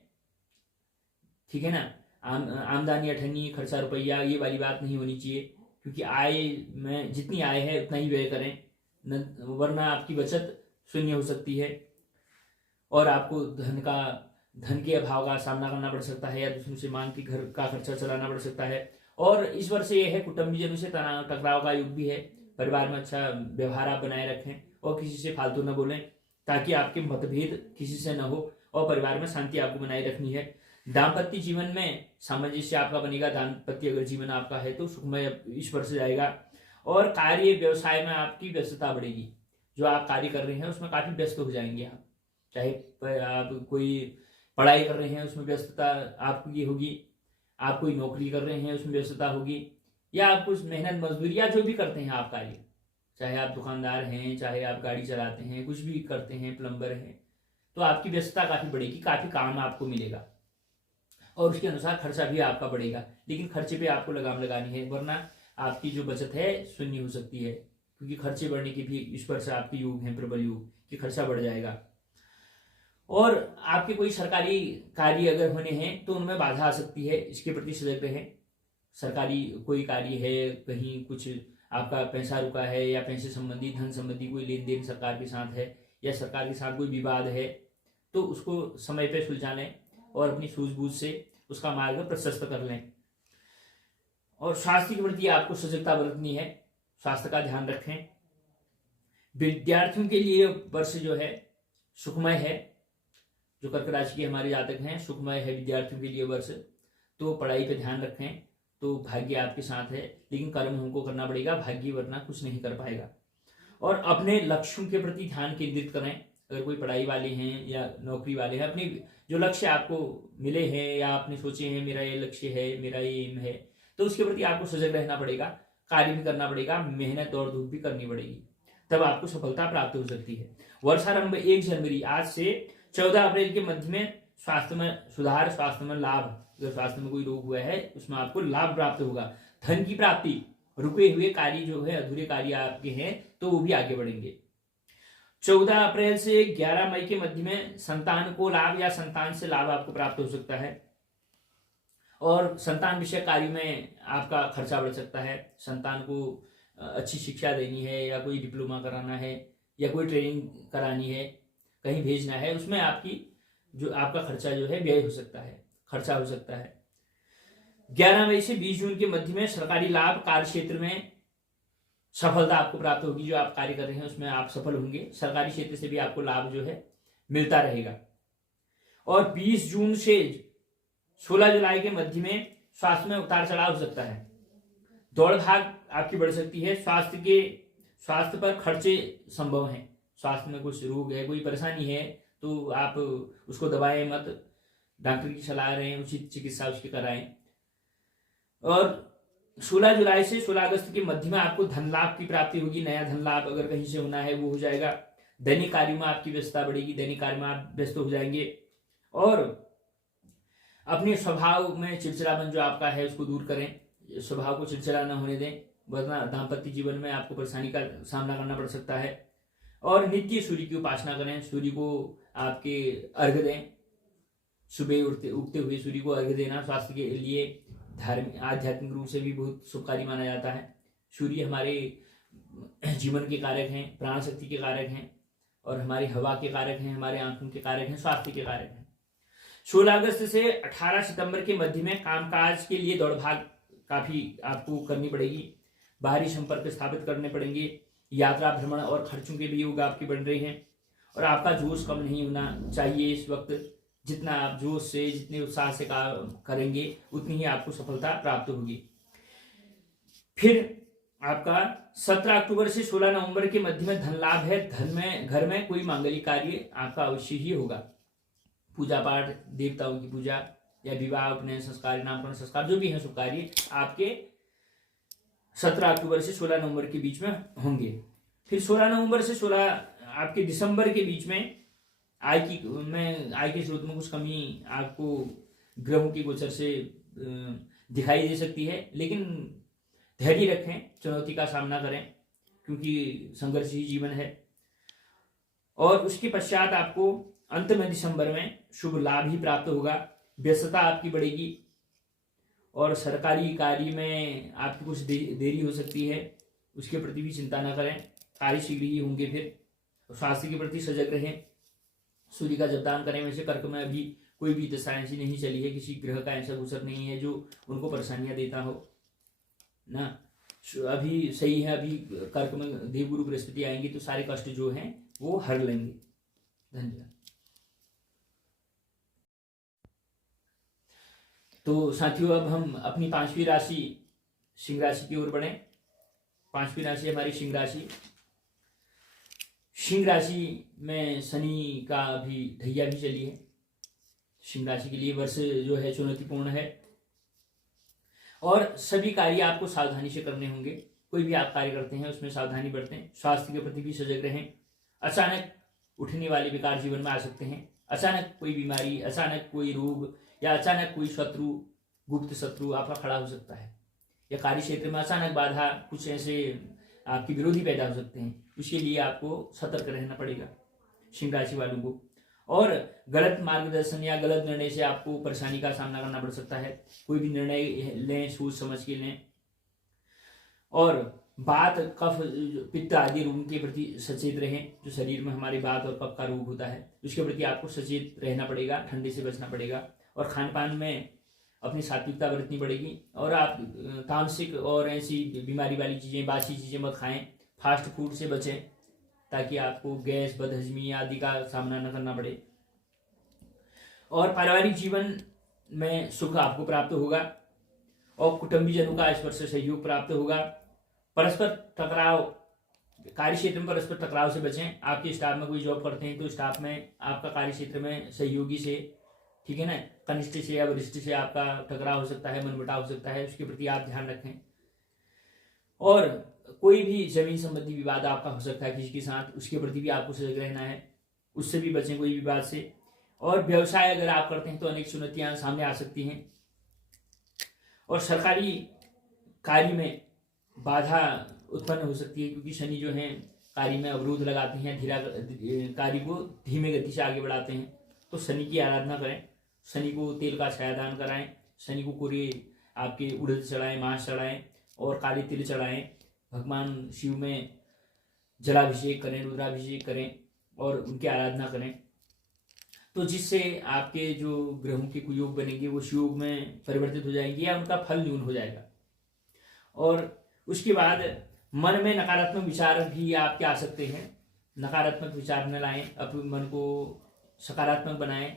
ठीक है ना। आमदनी अठन्नी, खर्चा रुपया, ये वाली बात नहीं होनी चाहिए, क्योंकि आय में जितनी आय है उतना ही व्यय करें, वरना आपकी बचत शून्य हो सकती है और आपको धन के अभाव का सामना करना पड़ सकता है या दूसरों से मांग के घर का खर्चा चलाना पड़ सकता है। और इस वर्ष ये है कुटुंबीजनों से टकराव का युग भी है। परिवार में अच्छा व्यवहार आप बनाए रखें और किसी से फालतू न बोलें, ताकि आपके मतभेद किसी से न हो और परिवार में शांति आपको बनाए रखनी है। दाम्पत्य जीवन में सामंजस्य आपका बनेगा। दाम्पत्य अगर जीवन आपका है तो सुखमय इस वर्ष जाएगा। और कार्य व्यवसाय में आपकी व्यस्तता बढ़ेगी। जो आप कार्य कर रहे हैं उसमें काफी व्यस्त हो जाएंगे आप, चाहे आप कोई पढ़ाई कर रहे हैं उसमें व्यस्तता आपकी होगी, आप कोई नौकरी कर रहे हैं उसमें व्यस्तता होगी, या आप कुछ मेहनत मजदूरी या जो भी करते हैं आप कार्य, चाहे आप दुकानदार हैं, चाहे आप गाड़ी चलाते हैं, कुछ भी करते हैं, प्लम्बर हैं, तो आपकी व्यस्तता काफी बढ़ेगी, काफी काम आपको मिलेगा और उसके अनुसार खर्चा भी आपका बढ़ेगा। लेकिन खर्चे पे आपको लगाम लगानी है, वरना आपकी जो बचत है शून्य हो सकती है, क्योंकि खर्चे बढ़ने के भी इस पर से आपके योग हैं, प्रबल योग, कि खर्चा बढ़ जाएगा। और आपके कोई सरकारी कार्य अगर होने हैं तो उनमें बाधा आ सकती है, इसके प्रति सजग रहें। सरकारी कोई कार्य है, कहीं कुछ आपका पैसा रुका है या पैसे संबंधी, धन संबंधी कोई लेन देन सरकार के साथ है या सरकार के साथ कोई विवाद है, तो उसको समय पर सुलझा लें और अपनी सूझबूझ से उसका मार्ग प्रशस्त कर लें। और स्वास्थ्य के प्रति आपको सजगता बरतनी है, स्वास्थ्य का ध्यान रखें। विद्यार्थियों के लिए वर्ष जो है सुखमय है। जो कर्क राशि के हमारे जातक हैं, सुखमय है विद्यार्थियों के लिए वर्ष। तो पढ़ाई पे ध्यान रखें, तो भाग्य आपके साथ है, लेकिन कर्म हमको करना पड़ेगा, भाग्य वरना कुछ नहीं कर पाएगा। और अपने लक्ष्यों के प्रति ध्यान केंद्रित करें। अगर कोई पढ़ाई वाले हैं या नौकरी वाले हैं, अपने जो लक्ष्य आपको मिले हैं या आपने सोचे हैं मेरा ये लक्ष्य है, मेरा ये एम है, तो उसके प्रति आपको सजग रहना पड़ेगा, कार्य भी करना पड़ेगा, मेहनत और धूप भी करनी पड़ेगी, तब आपको सफलता प्राप्त हो सकती है। वर्षारंभ 1 जनवरी आज से 14 अप्रैल के मध्य में स्वास्थ्य में सुधार, स्वास्थ्य में लाभ। अगर स्वास्थ्य में कोई रोग हुआ है उसमें आपको लाभ प्राप्त होगा। धन की प्राप्ति, रुके हुए कार्य जो है, अधूरे कार्य आपके हैं, तो वो भी आगे बढ़ेंगे। 14 अप्रैल से 11 मई के मध्य में संतान को लाभ या संतान से लाभ आपको प्राप्त हो सकता है, और संतान विषय कार्य में आपका खर्चा बढ़ सकता है। संतान को अच्छी शिक्षा देनी है, या कोई डिप्लोमा कराना है, या कोई ट्रेनिंग करानी है, कहीं भेजना है, उसमें आपकी जो आपका खर्चा जो है व्यय हो सकता है, खर्चा हो सकता है। 11 मई से 20 जून के मध्य में सरकारी लाभ, कार्य क्षेत्र में सफलता आपको प्राप्त होगी। जो आप कार्य कर रहे हैं उसमें आप सफल होंगे, सरकारी क्षेत्र से भी आपको लाभ जो है मिलता रहेगा। और 20 जून से 16 जुलाई के मध्य में स्वास्थ्य में उतार चढ़ाव हो सकता है, दौड़ भाग आपकी बढ़ सकती है, स्वास्थ्य पर खर्चे संभव हैं। स्वास्थ्य में कुछ रोग है, कोई परेशानी है, तो आप उसको दबाएं मत, डॉक्टर की सलाह लें, उचित चिकित्सा उसकी कराएं। और 16 जुलाई से 16 अगस्त के मध्य में आपको धन लाभ की प्राप्ति होगी। नया धन लाभ अगर कहीं से होना है वो हो जाएगा। दैनिक कार्य में आपकी व्यस्तता बढ़ेगी, दैनिक कार्य में आप व्यस्त हो जाएंगे। और अपने स्वभाव में चिड़चिड़ापन जो आपका है उसको दूर करें, स्वभाव को चिड़चिड़ा न होने दें, वरना दाम्पत्य जीवन में आपको परेशानी का सामना करना पड़ सकता है। और नित्य सूर्य की उपासना करें, सूर्य को आपके अर्घ्य दें, सुबह उगते हुए सूर्य को अर्घ्य देना स्वास्थ्य के लिए धार्मिक आध्यात्मिक रूप से भी बहुत शुभकारी माना जाता है। सूर्य हमारे जीवन के कारक हैं, प्राण शक्ति के कारक हैं, और हमारी हवा के कारक हैं, हमारे आंखों के कारक हैं, स्वास्थ्य के कारक हैं। 16 अगस्त से 18 सितंबर के मध्य में कामकाज के लिए दौड़ भाग काफी आपको करनी पड़ेगी, बाहरी संपर्क स्थापित करने पड़ेंगे, यात्रा भ्रमण और खर्चों के भी योग आपके बन रहे हैं। और आपका जोश कम नहीं होना चाहिए इस वक्त, जितना आप जोश से, जितने उत्साह से काम करेंगे उतनी ही आपको सफलता प्राप्त होगी। फिर आपका 17 अक्टूबर से 16 नवंबर के मध्य में धन लाभ है। धन में, घर में कोई मांगलिक कार्य आपका अवश्य ही होगा, पूजा पाठ, देवताओं की पूजा, या विवाह, उपनयन संस्कार, नामकरण संस्कार, जो भी है शुभ कार्य आपके 17 अक्टूबर से 16 नवंबर के बीच में होंगे। फिर 16 नवंबर से 16 आपके दिसंबर के बीच में आय के स्रोत में कुछ कमी आपको ग्रहों की गोचर से दिखाई दे सकती है, लेकिन धैर्य रखें, चुनौती का सामना करें, क्योंकि संघर्ष ही जीवन है। और उसके पश्चात आपको अंत में दिसंबर में शुभ लाभ ही प्राप्त होगा, व्यस्तता आपकी बढ़ेगी, और सरकारी कार्य में आपकी कुछ देरी हो सकती है, उसके प्रति भी चिंता न करें, कार्य शीघ्र ही होंगे। फिर स्वास्थ्य के प्रति सजग रहें, सूर्य का जपदान करें। वैसे कर्क में अभी कोई भी दशा ऐसी नहीं चली है, किसी ग्रह का ऐसा गोचर नहीं है जो उनको परेशानियां देता हो ना, अभी सही है। अभी कर्क में देवगुरु बृहस्पति आएंगे तो सारे कष्ट जो हैं वो हर लेंगे। धन्यवाद। तो साथियों, अब हम अपनी 5वीं राशि सिंह राशि की ओर बढ़े। 5वीं राशि हमारी सिंह राशि। सिंह राशि में शनि का भी ढैया भी चली है। सिंह राशि के लिए वर्ष जो है चुनौतीपूर्ण है, और सभी कार्य आपको सावधानी से करने होंगे। कोई भी आप कार्य करते हैं उसमें सावधानी बरतें, स्वास्थ्य के प्रति भी सजग रहें। अचानक उठने वाले विकार जीवन में आ सकते हैं, अचानक कोई बीमारी, अचानक कोई रोग, या अचानक कोई शत्रु, गुप्त शत्रु आपका खड़ा हो सकता है, या कार्य क्षेत्र में अचानक बाधा, कुछ ऐसे आपके विरोधी पैदा हो सकते हैं। उसके लिए आपको सतर्क रहना पड़ेगा सिंह राशि वालों को। और गलत मार्गदर्शन या गलत निर्णय से आपको परेशानी का सामना करना पड़ सकता है। कोई भी निर्णय लें सोच समझ के लें, और बात, कफ, पित्त आदि रोग के प्रति सचेत रहें। जो शरीर में हमारी बात और कफ का रोग होता है उसके प्रति आपको सचेत रहना पड़ेगा, ठंडे से बचना पड़ेगा, और खान पान में अपनी सात्विकता बरतनी पड़ेगी। और आप तामसिक और ऐसी बीमारी वाली चीज़ें, बासी चीज़ें मत खाएं, फास्ट फूड से बचें, ताकि आपको गैस, बदहजमी आदि का सामना न करना पड़े। और पारिवारिक जीवन में सुख आपको प्राप्त होगा, और कुटुंबीजनों का इस वर्ष से सहयोग प्राप्त होगा। परस्पर टकराव, कार्य क्षेत्र में परस्पर टकराव से बचें। आपके स्टाफ में कोई जॉब करते हैं तो स्टाफ में आपका कार्य क्षेत्र में सहयोगी से, ठीक है ना, कनिष्ठ से या वरिष्ठ से आपका टकराव हो सकता है, मनमुटाव हो सकता है, उसके प्रति आप ध्यान रखें। और कोई भी जमीन संबंधी विवाद आपका हो सकता है किसी के साथ, उसके प्रति भी आपको सजग रहना है, उससे भी बचें कोई विवाद से। और व्यवसाय अगर आप करते हैं तो अनेक चुनौतियां सामने आ सकती हैं। और सरकारी कार्य में बाधा उत्पन्न हो सकती है, क्योंकि शनि जो है कार्य में अवरोध लगाते हैं, कार्य को धीमे गति से आगे बढ़ाते हैं। तो शनि की आराधना करें, शनि को तेल का छाया दान कराएं, शनि को पूरे आपके उड़द चढ़ाएं, मांस चढ़ाएं और काले तिल चढ़ाएं। भगवान शिव में जलाभिषेक करें, रुद्राभिषेक करें और उनकी आराधना करें। तो जिससे आपके जो ग्रहों के कुयोग बनेंगे वो शिवयोग में परिवर्तित हो जाएंगे या उनका फल न्यून हो जाएगा। और उसके बाद मन में नकारात्मक विचार भी आपके आ सकते हैं। नकारात्मक विचार न लाएं, अपने मन को सकारात्मक बनाएं,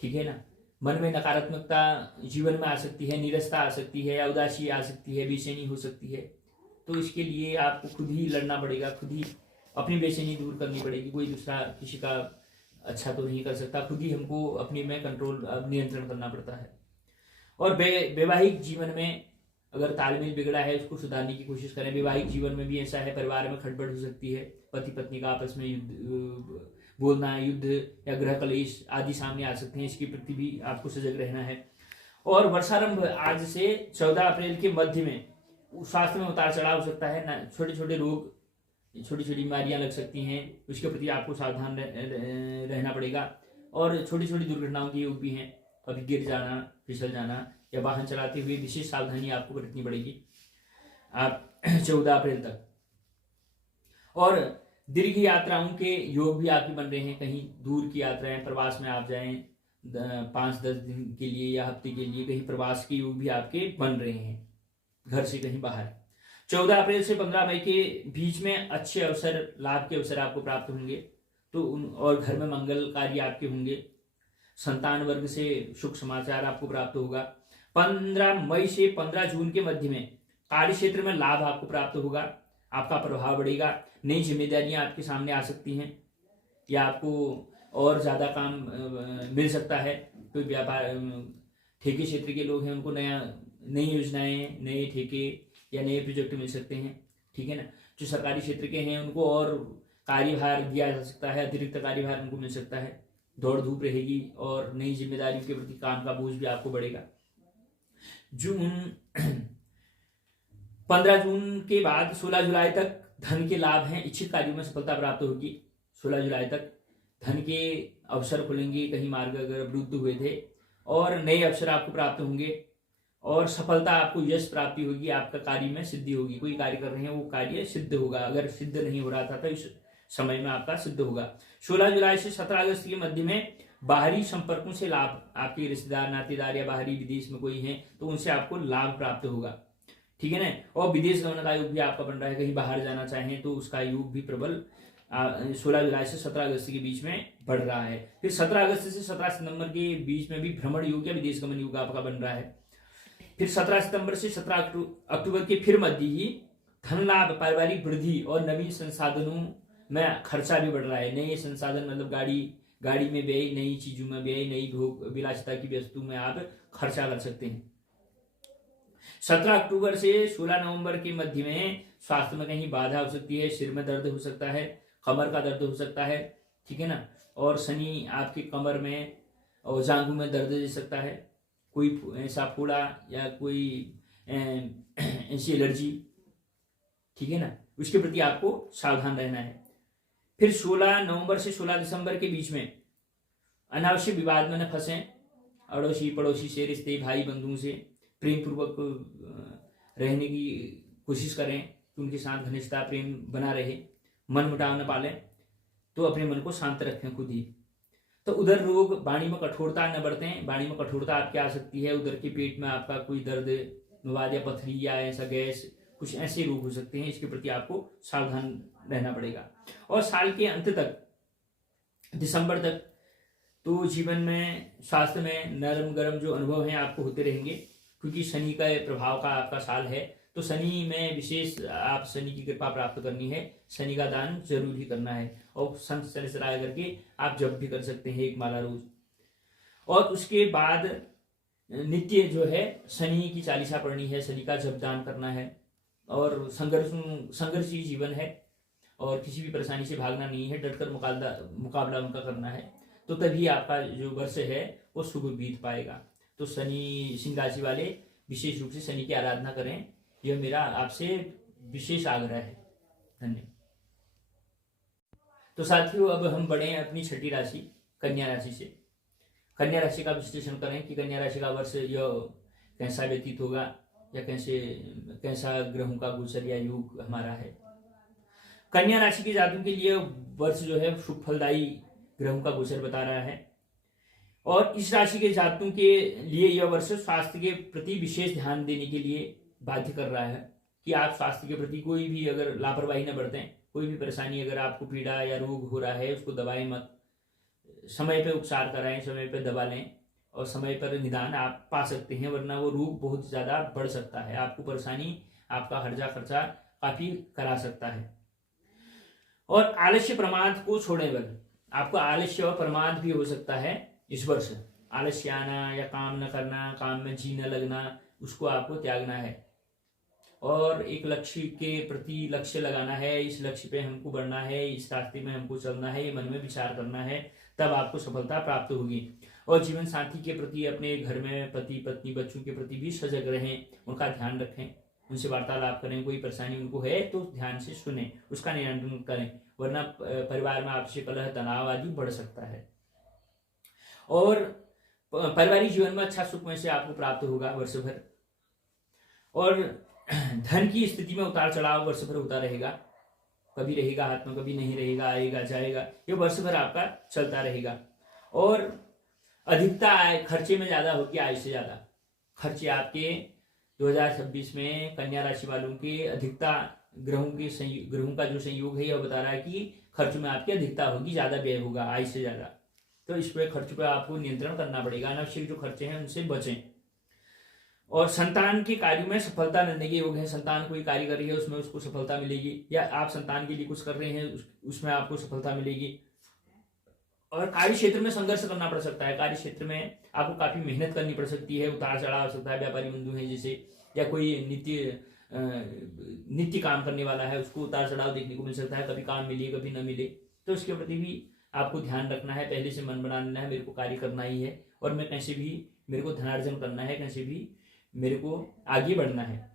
ठीक है ना। मन में नकारात्मकता जीवन में आ सकती है, नीरसता आ सकती है, या उदासी आ सकती है, बेचैनी हो सकती है। तो इसके लिए आपको खुद ही लड़ना पड़ेगा, खुद ही अपनी बेचैनी दूर करनी पड़ेगी। कोई दूसरा किसी का अच्छा तो नहीं कर सकता, खुद ही हमको अपने में कंट्रोल नियंत्रण करना पड़ता है। और वैवाहिक जीवन में अगर तालमेल बिगड़ा है उसको सुधारने की कोशिश करें। वैवाहिक जीवन में भी ऐसा है, परिवार में खटपट हो सकती है, पति पत्नी का आपस में बोलना, युद्ध या गृह कलेश आदि सामने आ सकते हैं। इसके प्रति भी आपको सजग रहना है। और वर्षारंभ आज से 14 अप्रैल के मध्य में स्वास्थ्य में उतार चढ़ाव हो सकता है। छोटे छोटे रोग, छोटी छोटी बीमारियां लग सकती हैं, उसके प्रति आपको सावधान रहना पड़ेगा। और छोटी छोटी दुर्घटनाओं के योग भी हैं, कभी गिर जाना, फिसल जाना या वाहन चलाते हुए विशेष सावधानी आपको बरतनी पड़ेगी आप 14 अप्रैल तक। और दीर्घ यात्राओं के योग भी आपके बन रहे हैं। कहीं दूर की यात्राएं, प्रवास में आप जाएं 5-10 दिन के लिए या हफ्ते के लिए, कहीं प्रवास के योग भी आपके बन रहे हैं घर से कहीं बाहर। 14 अप्रैल से 15 मई के बीच में अच्छे अवसर, लाभ के अवसर आपको प्राप्त होंगे। तो और घर में मंगल कार्य आपके होंगे। संतान वर्ग से शुभ समाचार आपको प्राप्त होगा। 15 मई से 15 जून के मध्य में कार्य क्षेत्र में लाभ आपको प्राप्त होगा, आपका प्रभाव बढ़ेगा। नई जिम्मेदारियां आपके सामने आ सकती हैं या आपको और ज्यादा काम मिल सकता है। कोई व्यापार, ठेके क्षेत्र के लोग हैं, उनको नई योजनाएं, नए ठेके या नए प्रोजेक्ट मिल सकते हैं, ठीक है ना। जो सरकारी क्षेत्र के हैं उनको और कार्यभार दिया जा सकता है, अतिरिक्त कार्यभार उनको मिल सकता है। दौड़ धूप रहेगी और नई जिम्मेदारियों के प्रति काम का बोझ भी आपको बढ़ेगा। 15 जून के बाद 16 जुलाई तक धन के लाभ हैं, इच्छित कार्यों में सफलता प्राप्त होगी। 16 जुलाई तक धन के अवसर खुलेंगे, कहीं मार्ग अगर अवरुद्ध हुए थे और नए अवसर आपको प्राप्त होंगे और सफलता, आपको यश प्राप्ति होगी, आपका कार्य में सिद्धि होगी। कोई कार्य कर रहे हैं वो कार्य सिद्ध होगा, अगर सिद्ध नहीं हो रहा था तो इस समय में आपका सिद्ध होगा। 16 जुलाई से 17 अगस्त के मध्य में बाहरी संपर्कों से लाभ, आपके रिश्तेदार, नातेदार या बाहरी विदेश में कोई है तो उनसे आपको लाभ प्राप्त होगा, ठीक है ना। और विदेश गमन का योग भी आपका बन रहा है, कहीं बाहर जाना चाहें तो उसका योग भी प्रबल 16 जुलाई से 17 अगस्त के बीच में बढ़ रहा है। फिर 17 अगस्त से 17 सितंबर के बीच में भी भ्रमण योग या विदेश गमन योग आपका बन रहा है। फिर 17 सितंबर से 17 अक्टूबर के फिर मध्य ही धन लाभ, पारिवारिक वृद्धि और नवीन संसाधनों में खर्चा भी बढ़ रहा है। नए संसाधन मतलब गाड़ी में व्यय, नई चीजों में व्यय, नई भोग विलासिता की वस्तु में आप खर्चा कर सकते हैं। 17 अक्टूबर से 16 नवंबर के मध्य में स्वास्थ्य में कहीं बाधा हो सकती है, सिर में दर्द हो सकता है, कमर का दर्द हो सकता है, ठीक है ना। और शनि आपके कमर में और जांघों में दर्द दे सकता है, कोई ऐसा फोड़ा या कोई ऐसी एलर्जी, ठीक है ना, उसके प्रति आपको सावधान रहना है। फिर 16 नवंबर से 16 दिसंबर के बीच में अनावश्यक विवाद में न फंसें। अड़ोसी पड़ोसी से, रिश्ते, भाई बंधुओं से प्रेम पूर्वक रहने की कोशिश करें कि उनके साथ घनिष्ठता, प्रेम बना रहे। मन मुटाव न पालें, तो अपने मन को शांत रखें खुद ही। तो उधर रोग, वाणी में कठोरता न बरतें। वाणी में कठोरता आपकी आ सकती है, उधर के पेट में आपका कोई दर्द, विवाद या पथरी या ऐसा गैस, कुछ ऐसे रोग हो सकते हैं। इसके प्रति आपको सावधान रहना पड़ेगा। और साल के अंत तक, दिसंबर तक, तो जीवन में, स्वास्थ्य में नरम गरम जो अनुभव हैं आपको होते रहेंगे, क्योंकि शनि का प्रभाव का आपका साल है। तो शनि में विशेष आप शनि की कृपा प्राप्त करनी है, शनि का दान जरूर ही करना है। और संत सहस्त्राय करके आप जप भी कर सकते हैं 1 माला रोज। और उसके बाद नित्य जो है शनि की चालीसा पढ़नी है, शनि का जप दान करना है। और संघर्षी जीवन है और किसी भी परेशानी से भागना नहीं है, डटकर मुकाबला उनका करना है। तो तभी आपका जो वर्ष है वो शुभ बीत पाएगा। तो शनि, सिंह राशि वाले विशेष रूप से शनि की आराधना करें, यह मेरा आपसे विशेष आग्रह है। धन्यवाद। तो साथियों, अब हम बढ़े अपनी छठी राशि कन्या राशि से। कन्या राशि का विश्लेषण करें कि कन्या राशि का वर्ष यह कैसा व्यतीत होगा या कैसा ग्रहों का गोचर या योग हमारा है। कन्या राशि के जातकों के लिए वर्ष जो है शुभ फलदायी ग्रहों का गोचर बता रहा है, और इस राशि के जातकों के लिए यह वर्ष स्वास्थ्य के प्रति विशेष ध्यान देने के लिए बाध्य कर रहा है कि आप स्वास्थ्य के प्रति कोई भी अगर लापरवाही न बरतें। कोई भी परेशानी अगर आपको पीड़ा या रोग हो रहा है उसको दबाएं मत, समय पे उपचार कराएं, समय पे दवा लें और समय पर निदान आप पा सकते हैं, वरना वो रोग बहुत ज्यादा बढ़ सकता है, आपको परेशानी, आपका हर्जा खर्चा काफी करा सकता है। और आलस्य प्रमाद को छोड़े बल, आपको आलस्य और प्रमाद भी हो सकता है इस वर्ष। आलस्य आना या काम न करना, काम में जी न लगना, उसको आपको त्यागना है और एक लक्ष्य के प्रति लक्ष्य लगाना है। इस लक्ष्य पे हमको बढ़ना है, इस रास्ते में हमको चलना है, ये मन में विचार करना है, तब आपको सफलता प्राप्त होगी। और जीवन साथी के प्रति, अपने घर में पति पत्नी बच्चों के प्रति भी सजग रहें, उनका ध्यान रखें, उनसे वार्तालाप करें। कोई परेशानी उनको है तो ध्यान से सुने, उसका नियंत्रण करें, वरना परिवार में आपसे कलह तनाव आदि बढ़ सकता है। और पारिवारिक जीवन में अच्छा सुख में से आपको प्राप्त होगा वर्ष भर। और धन की स्थिति में उतार चढ़ाव वर्ष भर होता रहेगा, कभी रहेगा हाथ में, कभी नहीं रहेगा, आएगा जाएगा, ये वर्ष भर आपका चलता रहेगा। और अधिकता आय खर्चे में ज्यादा होगी, आय से ज्यादा खर्चे आपके 2026 में कन्या राशि वालों के अधिकता ग्रहों का जो संयोग है यह बता रहा है कि खर्च में आपकी अधिकता होगी, ज्यादा व्यय होगा आय से ज्यादा। तो इस पे खर्च पे आपको नियंत्रण करना पड़ेगा, अनावश्यक जो खर्चे हैं उनसे बचें। और संतान के कार्य में सफलता मिलने के योग है। संतान कोई कार्य कर रही है उसमें उसको सफलता मिलेगी, या आप संतान के लिए कुछ कर रहे हैं उसमें आपको सफलता मिलेगी। और कार्य क्षेत्र में संघर्ष करना पड़ सकता है, कार्य क्षेत्र में आपको काफी मेहनत करनी पड़ सकती है, उतार चढ़ाव हो सकता है। व्यापारी बंधु है जैसे, या कोई नित्य काम करने वाला है, उसको उतार चढ़ाव देखने को मिल सकता है, कभी काम मिले कभी न मिले। तो इसके प्रति भी आपको ध्यान रखना है, पहले से मन बना लेना है, मेरे को कार्य करना ही है और मैं कैसे भी मेरे को धनार्जन करना है, कैसे भी मेरे को आगे बढ़ना है।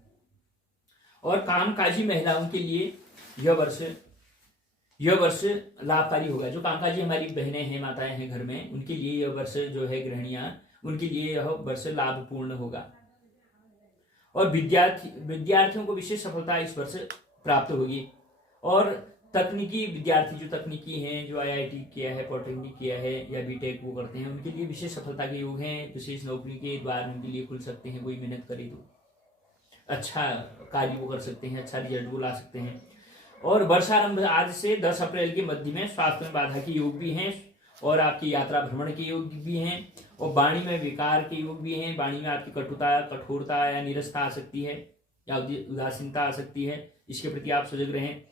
और कामकाजी महिलाओं के लिए यह वर्ष लाभकारी होगा। जो कामकाजी हमारी बहनें हैं, माताएं हैं घर में, उनके लिए यह वर्ष जो है, गृहिणियां, उनके लिए यह वर्ष लाभपूर्ण होगा। और विद्यार्थियों को विशेष सफलता इस वर्ष प्राप्त होगी। और तकनीकी विद्यार्थी जो तकनीकी हैं, जो IIT किया है, पॉलिटेक्निक किया है या बीटेक वो करते हैं, उनके लिए विशेष सफलता के योग हैं। विशेष नौकरी के द्वार उनके लिए खुल सकते हैं, कोई मेहनत करे तो अच्छा कार्य वो कर सकते हैं, अच्छा रिजल्ट वो ला सकते हैं। और वर्षारंभ आज से 10 अप्रैल के मध्य में स्वास्थ्य में बाधा के योग भी हैं, और आपकी यात्रा भ्रमण के योग भी हैं, और वाणी में विकार के योग भी हैं। वाणी में आपकी कटुता, कठोरता या निरसता आ सकती है, या उदासीनता आ सकती है, इसके प्रति आप सजग रहें।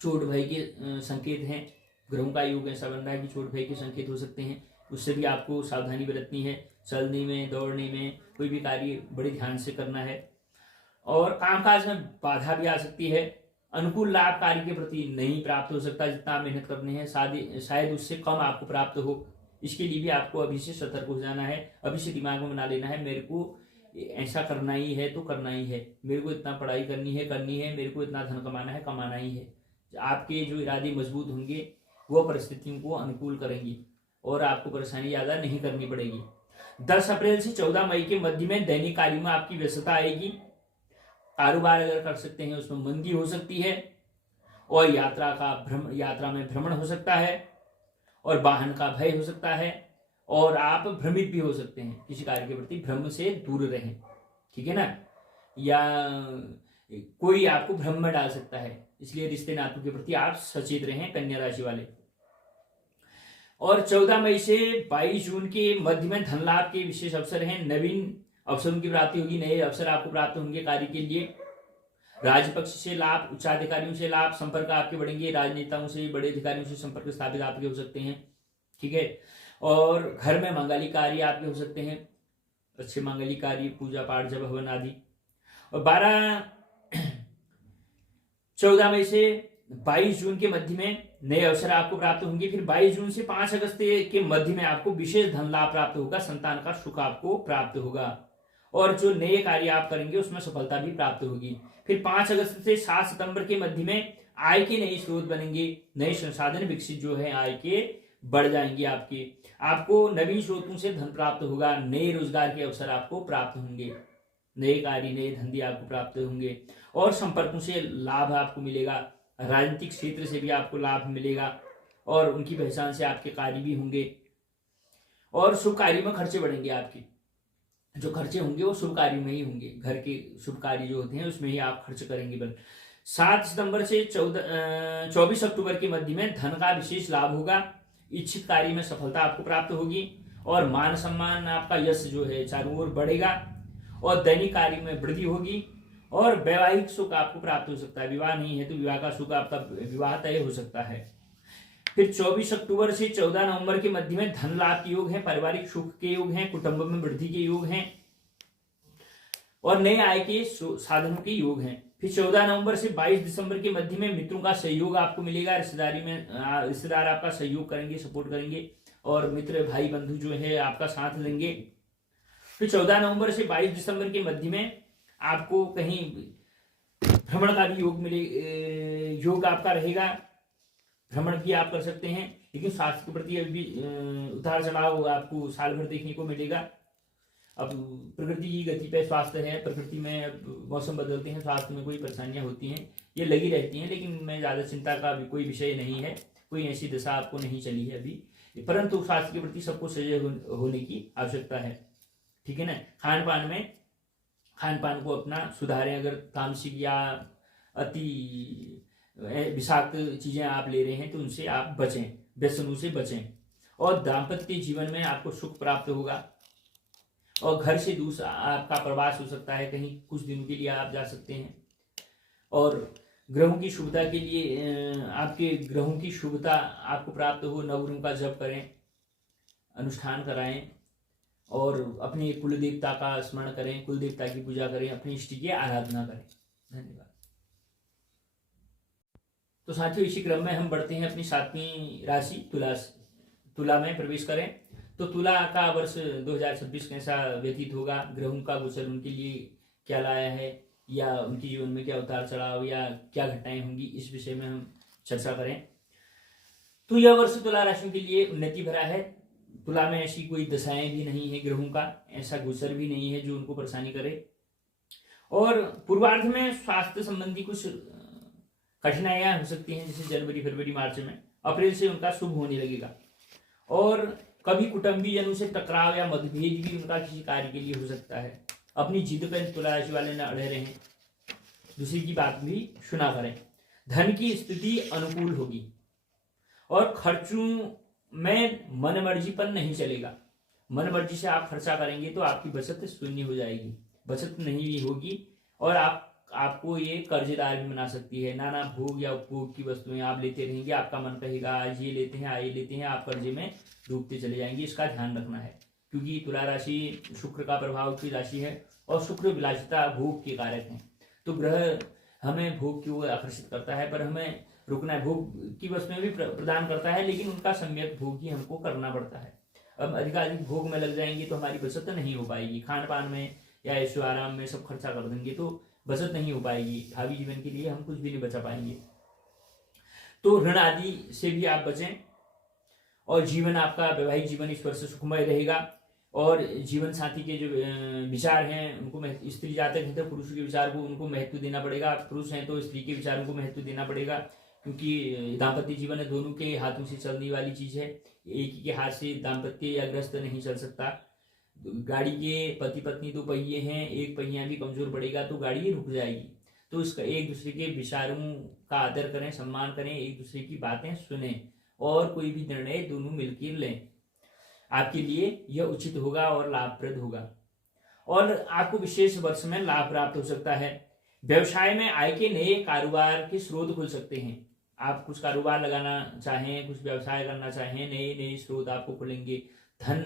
चोट भय के संकेत हैं, ग्रहों का योग ऐसा बन रहा है कि चोट भय के संकेत हो सकते हैं, उससे भी आपको सावधानी बरतनी है। चलने में, दौड़ने में, कोई भी कार्य बड़े ध्यान से करना है। और कामकाज में बाधा भी आ सकती है। अनुकूल लाभ कार्य के प्रति नहीं प्राप्त हो सकता, जितना आप मेहनत करने हैं शायद उससे कम आपको प्राप्त हो। इसके लिए भी आपको अभी से सतर्क हो जाना है, अभी से दिमाग में बना लेना है, मेरे को ऐसा करना ही है तो करना ही है, मेरे को इतना पढ़ाई करनी है, मेरे को इतना धन कमाना है, कमाना ही है। आपके जो इरादे मजबूत होंगे वो परिस्थितियों को अनुकूल करेंगी और आपको परेशानी ज्यादा नहीं करनी पड़ेगी। 10 अप्रैल से 14 मई के मध्य में दैनिक कार्यों में आपकी व्यस्तता आएगी। कारोबार अगर कर सकते हैं उसमें मंदी हो सकती है, और यात्रा में भ्रमण हो सकता है, और वाहन का भय हो सकता है, और आप भ्रमित भी हो सकते हैं। किसी कार्य के प्रति भ्रम से दूर रहें, ठीक है ना, या कोई आपको भ्रम में डाल सकता है, इसलिए रिश्ते नातों के प्रति आप सचेत रहें कन्या राशि वाले। और 14 मई से 22 जून के मध्य में धन लाभ के विशेष अवसर हैं। नवीन अवसरों की प्राप्ति होगी, नए अवसर आपको प्राप्त होंगे कार्य के लिए। राजपक्ष से लाभ, उच्चाधिकारियों से लाभ, संपर्क आपके बढ़ेंगे, राजनेताओं से, बड़े अधिकारियों से संपर्क स्थापित आपके हो सकते हैं, ठीक है। और घर में मांगलिक कार्य आपके हो सकते हैं, अच्छे मांगलिक कार्य, पूजा पाठ, जप हवन आदि। और 14 मई से 22 जून के मध्य में नए अवसर आपको प्राप्त होंगे। फिर 22 जून से 5 अगस्त के मध्य में आपको विशेष धन लाभ प्राप्त होगा, संतान का सुख आपको प्राप्त होगा। और जो नए कार्य आप करेंगे उसमें सफलता भी प्राप्त होगी। फिर 5 अगस्त से 7 सितंबर के मध्य में आय के नए स्रोत बनेंगे, नए संसाधन विकसित जो है आय के बढ़ जाएंगे आपके, आपको नवीन स्रोतों से धन प्राप्त होगा, नए रोजगार के अवसर आपको प्राप्त होंगे, नए कार्य नए धंधे आपको प्राप्त होंगे और संपर्कों से लाभ आपको मिलेगा, राजनीतिक क्षेत्र से भी आपको लाभ मिलेगा और उनकी पहचान से आपके कार्य भी होंगे और शुभ कार्य में खर्चे बढ़ेंगे। आपके जो खर्चे होंगे वो शुभ कार्य में ही होंगे, घर के शुभ कार्य जो होते हैं उसमें ही आप खर्च करेंगे। बल 7 सितंबर से 24 अक्टूबर के मध्य में धन का विशेष लाभ होगा, इच्छित कार्य में सफलता आपको प्राप्त होगी और मान सम्मान आपका यश जो है चारों ओर बढ़ेगा और दैनिक कार्य में वृद्धि होगी और वैवाहिक सुख आपको प्राप्त हो सकता है। विवाह नहीं है तो विवाह का सुख आपका विवाह तय हो सकता है। फिर 24 अक्टूबर से 14 नवंबर के मध्य में धन लाभ के योग हैं, पारिवारिक सुख के योग हैं, कुटुंब में वृद्धि के योग हैं और नए आय के साधनों के योग हैं। फिर 14 नवंबर से 22 दिसंबर के मध्य में मित्रों का सहयोग आपको मिलेगा, रिश्तेदार आपका सहयोग करेंगे, सपोर्ट करेंगे और मित्र भाई बंधु जो है आपका साथ देंगे। फिर 14 नवंबर से 22 दिसंबर के मध्य में आपको कहीं भ्रमण का भी योग योग आपका रहेगा, भ्रमण भी आप कर सकते हैं, लेकिन स्वास्थ्य के प्रति अभी उतार चढ़ाव आपको साल भर देखने को मिलेगा। अब प्रकृति की गति पे स्वास्थ्य है, प्रकृति में मौसम बदलते हैं, स्वास्थ्य में कोई परेशानियां होती हैं, ये लगी रहती हैं, लेकिन मैं ज़्यादा चिंता का अभी कोई विषय नहीं है, कोई ऐसी दशा आपको नहीं चली है अभी, परंतु स्वास्थ्य के प्रति सबको सजग होने की आवश्यकता है। ठीक है ना। खान पान को अपना सुधारें, अगर तामसिक या अति विषाक्त चीजें आप ले रहे हैं तो उनसे आप बचें, व्यसनों से बचें और दाम्पत्य जीवन में आपको सुख प्राप्त होगा और घर से दूसरा आपका प्रवास हो सकता है, कहीं कुछ दिनों के लिए आप जा सकते हैं और ग्रहों की शुभता के लिए आपके ग्रहों की शुभता आपको प्राप्त हो, नवग्रहों का जप करें, अनुष्ठान कराएं और अपने कुल देवता का स्मरण करें, कुल देवता की पूजा करें, अपनी इष्ट की आराधना करें। धन्यवाद। तो साथियों इसी क्रम में हम बढ़ते हैं अपनी 7वीं राशि तुला में प्रवेश करें। तो तुला का वर्ष 2026 कैसा व्यतीत होगा, ग्रहों का गोचर उनके लिए क्या लाया है या उनके जीवन में क्या उतार चढ़ाव या क्या घटनाएं होंगी, इस विषय में हम चर्चा करें। तो यह वर्ष तुला राशि के लिए उन्नति भरा है। तुला में ऐसी कोई दशाएं भी नहीं है, ग्रहों का ऐसा गोचर भी नहीं है जो उनको परेशानी करे और पूर्वार्ध में स्वास्थ्य संबंधी कुछ कठिनाइयां हो सकती हैं, जैसे जनवरी फरवरी मार्च में। अप्रैल से उनका शुभ होने लगेगा और कभी कुटुंबीय जनों से टकराव या मतभेद भी उनका किसी कार्य के लिए हो सकता है। अपनी जिद पर तुला राशि वाले न अड़े रहें, दूसरी की बात भी सुना करें। धन की स्थिति अनुकूल होगी और खर्चों में मनमर्जीपन नहीं चलेगा। मनमर्जी से आप खर्चा करेंगे तो आपकी बचत शून्य हो जाएगी, बचत नहीं भी होगी और आपको ये कर्जदार भी बना सकती है। नाना भोग या उपभोग की वस्तुएं आप लेते रहेंगे, आपका मन कहेगा आज ये लेते हैं, आज ये लेते हैं, आप कर्जे में डूबते चले जाएंगे। इसका ध्यान रखना है क्योंकि तुला राशि शुक्र का प्रभाव की राशि है और शुक्र विलासिता भोग के कारक हैं। तो ग्रह हमें भोग की ओर आकर्षित करता है, पर हमें रुकना है। भोग की वस्तुएं भी प्रदान करता है, लेकिन उनका सम्यक भोग ही हमको करना पड़ता है। अब अधिकाधिक भोग में लग जाएंगे तो हमारी बचत नहीं हो पाएगी। खान पान में या ऐशो आराम में सब खर्चा कर देंगे तो बचत नहीं हो पाएगी, भावी जीवन के लिए हम कुछ भी नहीं बचा पाएंगे। तो ऋण आदि से भी आप बचें और जीवन आपका वैवाहिक जीवन इस वर्ष सुखमय रहेगा और जीवन साथी के जो विचार हैं उनको, स्त्री जातक है तो पुरुष के विचार को उनको महत्व देना पड़ेगा, पुरुष हैं तो स्त्री के विचारों को महत्व देना पड़ेगा क्योंकि दाम्पत्य जीवन है दोनों के हाथों से चलने वाली चीज है। एक ही के हाथ से दाम्पत्य या गृहस्थ नहीं चल सकता। गाड़ी के पति पत्नी 2 पहिए हैं, एक पहिया भी कमजोर पड़ेगा तो गाड़ी रुक जाएगी। तो इसका एक दूसरे के विचारों का आदर करें, सम्मान करें, एक दूसरे की बातें सुने और कोई भी निर्णय दोनों मिलकर लें। आपके लिए यह उचित होगा और लाभप्रद होगा और आपको विशेष वर्ष में लाभ प्राप्त हो सकता है। व्यवसाय में आय के नए कारोबार के स्रोत खुल सकते हैं। आप कुछ कारोबार लगाना चाहें, कुछ व्यवसाय करना चाहें, नए नए स्रोत आपको खुलेंगे। धन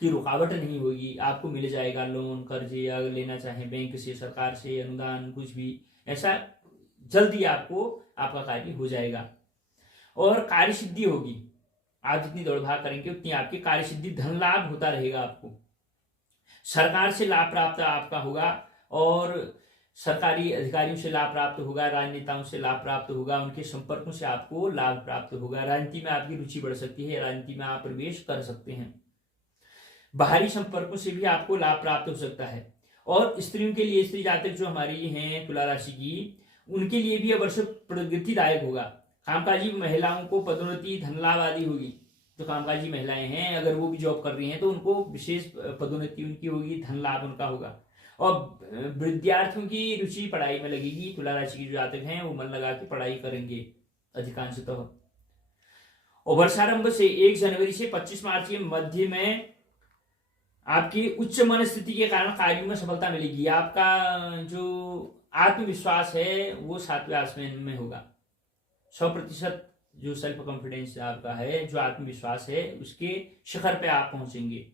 की रुकावट नहीं होगी, आपको मिल जाएगा लोन, कर्जे या लेना चाहें बैंक से, सरकार से, अनुदान, कुछ भी ऐसा जल्दी आपको आपका कार्य हो जाएगा और कार्य सिद्धि होगी। आप जितनी दौड़ भाग करेंगे उतनी आपकी कार्य सिद्धि, धन लाभ होता रहेगा आपको। सरकार से लाभ प्राप्त आपका होगा और सरकारी अधिकारियों से लाभ प्राप्त होगा, राजनेताओं से लाभ प्राप्त होगा, उनके संपर्कों से आपको लाभ प्राप्त होगा। राजनीति में आपकी रुचि बढ़ सकती है, राजनीति में आप प्रवेश कर सकते हैं। बाहरी संपर्कों से भी आपको लाभ प्राप्त हो सकता है। और स्त्रियों के लिए, स्त्री जातक जो हमारी हैं तुला राशि की, उनके लिए भी यह वर्ष प्रगतिदायक होगा। कामकाजी महिलाओं को पदोन्नति, धन लाभ आदि होगी। जो कामकाजी महिलाएं हैं अगर वो भी जॉब कर रही हैं तो उनको विशेष पदोन्नति उनकी होगी, धन लाभ उनका होगा। और विद्यार्थियों की रुचि पढ़ाई में लगेगी। तुला राशि के जो जातक हैं वो मन लगा के पढ़ाई करेंगे अधिकांशतः। और वर्षारंभ से 1 जनवरी से 25 मार्च के मध्य में आपकी उच्च मन स्थिति के कारण कार्यों में सफलता मिलेगी। आपका जो आत्मविश्वास है वो 7वें आसमान में होगा। 100% जो सेल्फ कॉन्फिडेंस आपका है, जो आत्मविश्वास है, उसके शिखर पे आप पहुंचेंगे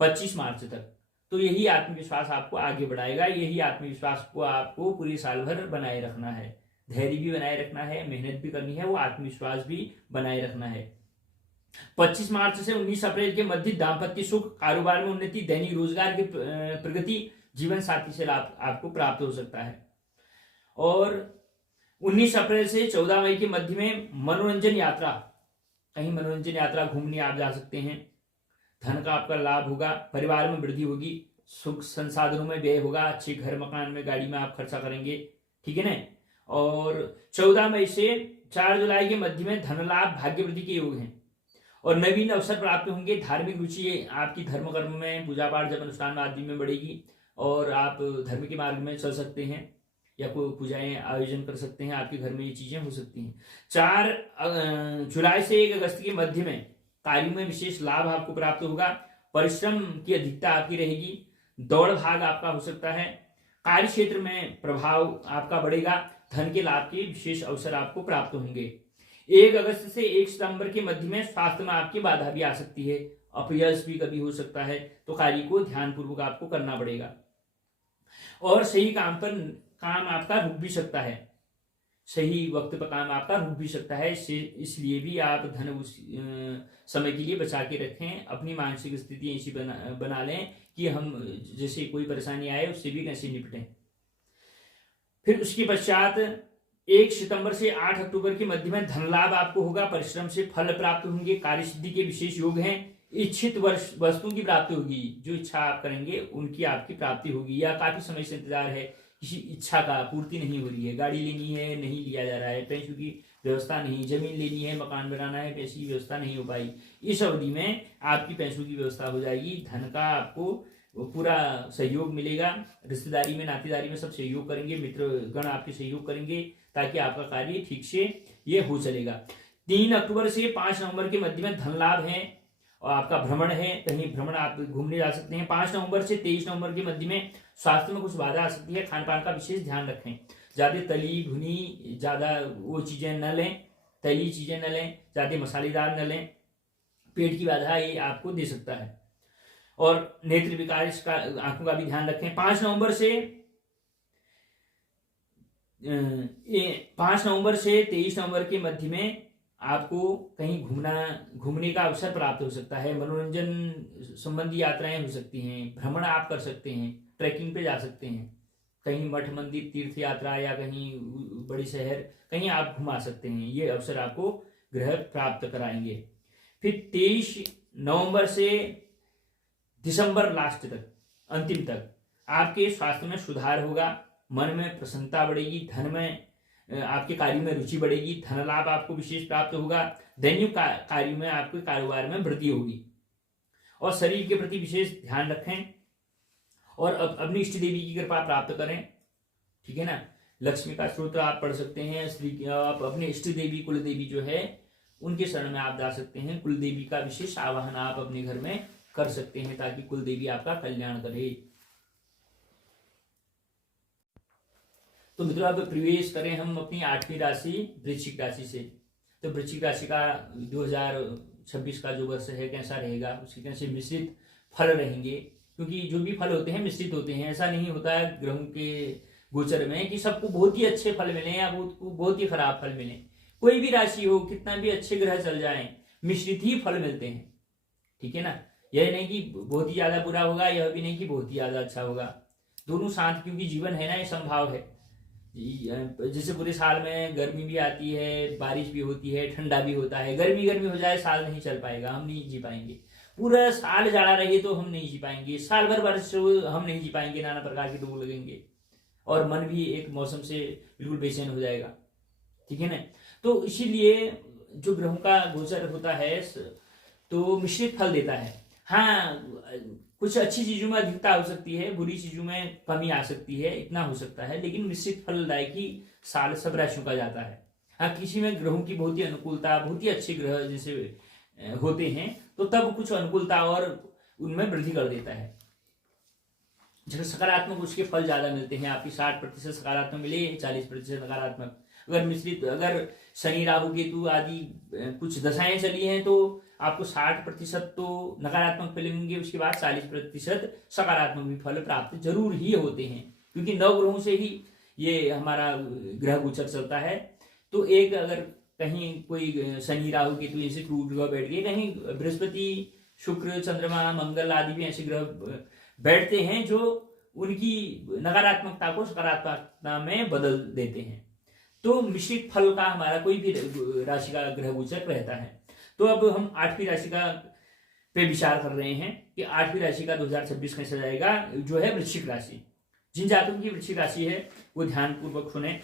25 मार्च तक। तो यही आत्मविश्वास आपको आगे बढ़ाएगा। यही आत्मविश्वास को आपको पूरे साल भर बनाए रखना है। धैर्य भी बनाए रखना है, मेहनत भी करनी है, वो आत्मविश्वास भी बनाए रखना है। 25 मार्च से 19 अप्रैल के मध्य दाम्पत्य सुख, कारोबार में उन्नति, दैनिक रोजगार की प्रगति, जीवन साथी से लाभ आपको प्राप्त हो सकता है। और 19 अप्रैल से 14 मई के मध्य में मनोरंजन यात्रा, कहीं मनोरंजन यात्रा घूमने आप जा सकते हैं। धन का आपका लाभ होगा, परिवार में वृद्धि होगी, सुख संसाधनों में व्यय होगा, अच्छे घर मकान में गाड़ी में आप खर्चा करेंगे, ठीक है ना। और 14 मई से 4 जुलाई के मध्य में धन लाभ, भाग्य वृद्धि के योग हैं और नवीन अवसर प्राप्त होंगे। धार्मिक रुचि आपकी धर्म कर्म में, पूजा पाठ जब अनुष्ठान आदि में बढ़ेगी और आप धर्म के मार्ग में चल सकते हैं या कोई पूजाएं आयोजन कर सकते हैं। आपके घर में ये चीजें हो सकती हैं। 4 जुलाई से 1 अगस्त के मध्य में कार्यों में विशेष लाभ आपको प्राप्त होगा। परिश्रम की अधिकता आपकी रहेगी, दौड़ भाग आपका हो सकता है, कार्य क्षेत्र में प्रभाव आपका बढ़ेगा, धन के लाभ के विशेष अवसर आपको प्राप्त होंगे। 1 अगस्त से 1 सितंबर के मध्य में स्वास्थ्य में आपकी बाधा भी आ सकती है, अपयश भी कभी हो सकता है, तो कार्य को ध्यानपूर्वक आपको करना पड़ेगा। और सही काम पर काम आपका रुक भी सकता है, सही वक्त पर काम आपका रुक भी सकता है। इसलिए भी आप धन उस समय के लिए बचा के रखें। अपनी मानसिक स्थिति ऐसी बना लें कि हम जैसे कोई परेशानी आए उससे भी कैसे निपटें। फिर उसके पश्चात 1 सितंबर से 8 अक्टूबर के मध्य में धन लाभ आपको होगा, परिश्रम से फल प्राप्त होंगे, कार्य सिद्धि के विशेष योग हैं, इच्छित वस्तुओं की प्राप्ति होगी। जो इच्छा आप करेंगे उनकी आपकी प्राप्ति होगी, या काफी समय से इंतजार है, किसी इच्छा का पूर्ति नहीं हो रही है, गाड़ी लेनी है नहीं लिया जा रहा है, पैसों की व्यवस्था नहीं, जमीन लेनी है, मकान बनाना है, पैसे की व्यवस्था नहीं हो पाई, इस अवधि में आपकी पैसों की व्यवस्था हो जाएगी। धन का आपको पूरा सहयोग मिलेगा। रिश्तेदारी में, नातेदारी में सब सहयोग करेंगे, मित्र गण आपके सहयोग करेंगे ताकि आपका कार्य ठीक से ये हो चलेगा। 3 अक्टूबर से 5 नवंबर के मध्य में धन लाभ है और आपका भ्रमण है, कहीं भ्रमण आप घूमने जा सकते हैं। 5 नवंबर से 23 नवंबर के मध्य में स्वास्थ्य में कुछ बाधा आ सकती है, खान पान का विशेष ध्यान रखें। ज्यादा तली भुनी ज्यादा वो चीजें न लें, तली चीजें न लें, ज्यादा मसालेदार न लें, पेट की बाधा ये आपको दे सकता है। और नेत्र विकार का, आंखों का भी ध्यान रखें। 5 नवंबर से 23 नवंबर के मध्य में आपको कहीं घूमने का अवसर प्राप्त हो सकता है। मनोरंजन संबंधी यात्राएं हो सकती हैं, भ्रमण आप कर सकते हैं, ट्रैकिंग पे जा सकते हैं, कहीं मठ मंदिर तीर्थ यात्रा या कहीं बड़ी शहर कहीं आप घुमा सकते हैं। ये अवसर आपको ग्रह प्राप्त कराएंगे। फिर 23 नवंबर से दिसंबर लास्ट तक, अंतिम तक आपके स्वास्थ्य में सुधार होगा, मन में प्रसन्नता बढ़ेगी, धन में आपके कार्य में रुचि बढ़ेगी, धन लाभ आपको विशेष प्राप्त होगा, दैनिक कार्यों में आपके कारोबार में वृद्धि होगी। और शरीर के प्रति विशेष ध्यान रखें और अपनी इष्ट देवी की कृपा प्राप्त करें, ठीक है ना। लक्ष्मी का स्त्रोत्र आप पढ़ सकते हैं। आप अपने इष्ट देवी कुल देवी जो है उनके शरण में आप जा सकते हैं। कुल देवी का विशेष आवाहन आप अपने घर में कर सकते हैं ताकि कुल देवी आपका कल्याण करे। तो मित्रों अब प्रवेश करें हम अपनी 8वीं राशि वृश्चिक राशि से। तो वृश्चिक राशि का 2026 का जो वर्ष है कैसा रहेगा, उसके कैसे मिश्रित फल रहेंगे, क्योंकि जो भी फल होते हैं मिश्रित होते हैं। ऐसा नहीं होता है ग्रहों के गोचर में कि सबको बहुत ही अच्छे फल मिले या बहुत ही खराब फल मिले। कोई भी राशि हो, कितना भी अच्छे ग्रह चल जाएं, मिश्रित ही फल मिलते हैं, ठीक है ना। यह नहीं कि बहुत ही ज्यादा बुरा होगा, यह भी नहीं कि बहुत ही ज्यादा अच्छा होगा, दोनों शांत, क्योंकि जीवन है ना, ये संभाव है। जैसे पूरे साल में गर्मी भी आती है, बारिश भी होती है, ठंडा भी होता है। गर्मी गर्मी हो जाए, साल नहीं चल पाएगा, हम नहीं जी पाएंगे। पूरा साल जाड़ा रहे तो हम नहीं जी पाएंगे, साल भर बारिश हम नहीं जी पाएंगे, नाना प्रकार के रोग लगेंगे और मन भी एक मौसम से बिल्कुल बेचैन हो जाएगा, ठीक है ना। तो इसीलिए जो ग्रहों का गोचर होता है तो मिश्रित फल देता है। हाँ, कुछ अच्छी चीजों में अधिकता हो सकती है, बुरी चीजों में कमी आ सकती है, इतना हो सकता है, लेकिन मिश्रित फलदायकी साल सब राशियों का जाता है। हाँ, किसी में ग्रहों की बहुत ही अनुकूलता, बहुत ही अच्छे ग्रह जैसे होते हैं तो तब कुछ अनुकूलता और उनमें वृद्धि कर देता है। जब सकारात्मक उसके फल ज्यादा मिलते हैं, आपकी 60% सकारात्मक मिले, 40% नकारात्मक। अगर मिश्रित, अगर शनि राहु केतु आदि कुछ दशाएं चली हैं तो आपको 60% तो नकारात्मक फल मिलेंगे, उसके बाद 40% सकारात्मक भी फल प्राप्त जरूर ही होते हैं, क्योंकि 9 ग्रहों से ही ये हमारा ग्रह गोचर चलता है। तो एक अगर कहीं कोई शनि राहु केतु ऐसे क्रूर ग्रह बैठ गए, कहीं बृहस्पति शुक्र चंद्रमा मंगल आदि भी ऐसे ग्रह बैठते हैं जो उनकी नकारात्मकता को सकारात्मकता में बदल देते हैं। तो मिश्रित फल का हमारा कोई भी राशि का ग्रह गोचर रहता है। तो अब हम 8वीं राशि का पे विचार कर रहे हैं कि 8वीं राशि का 2026 कैसा जाएगा, जो है वृश्चिक राशि। जिन जातकों की वृश्चिक राशि है वो ध्यान पूर्वक सुने।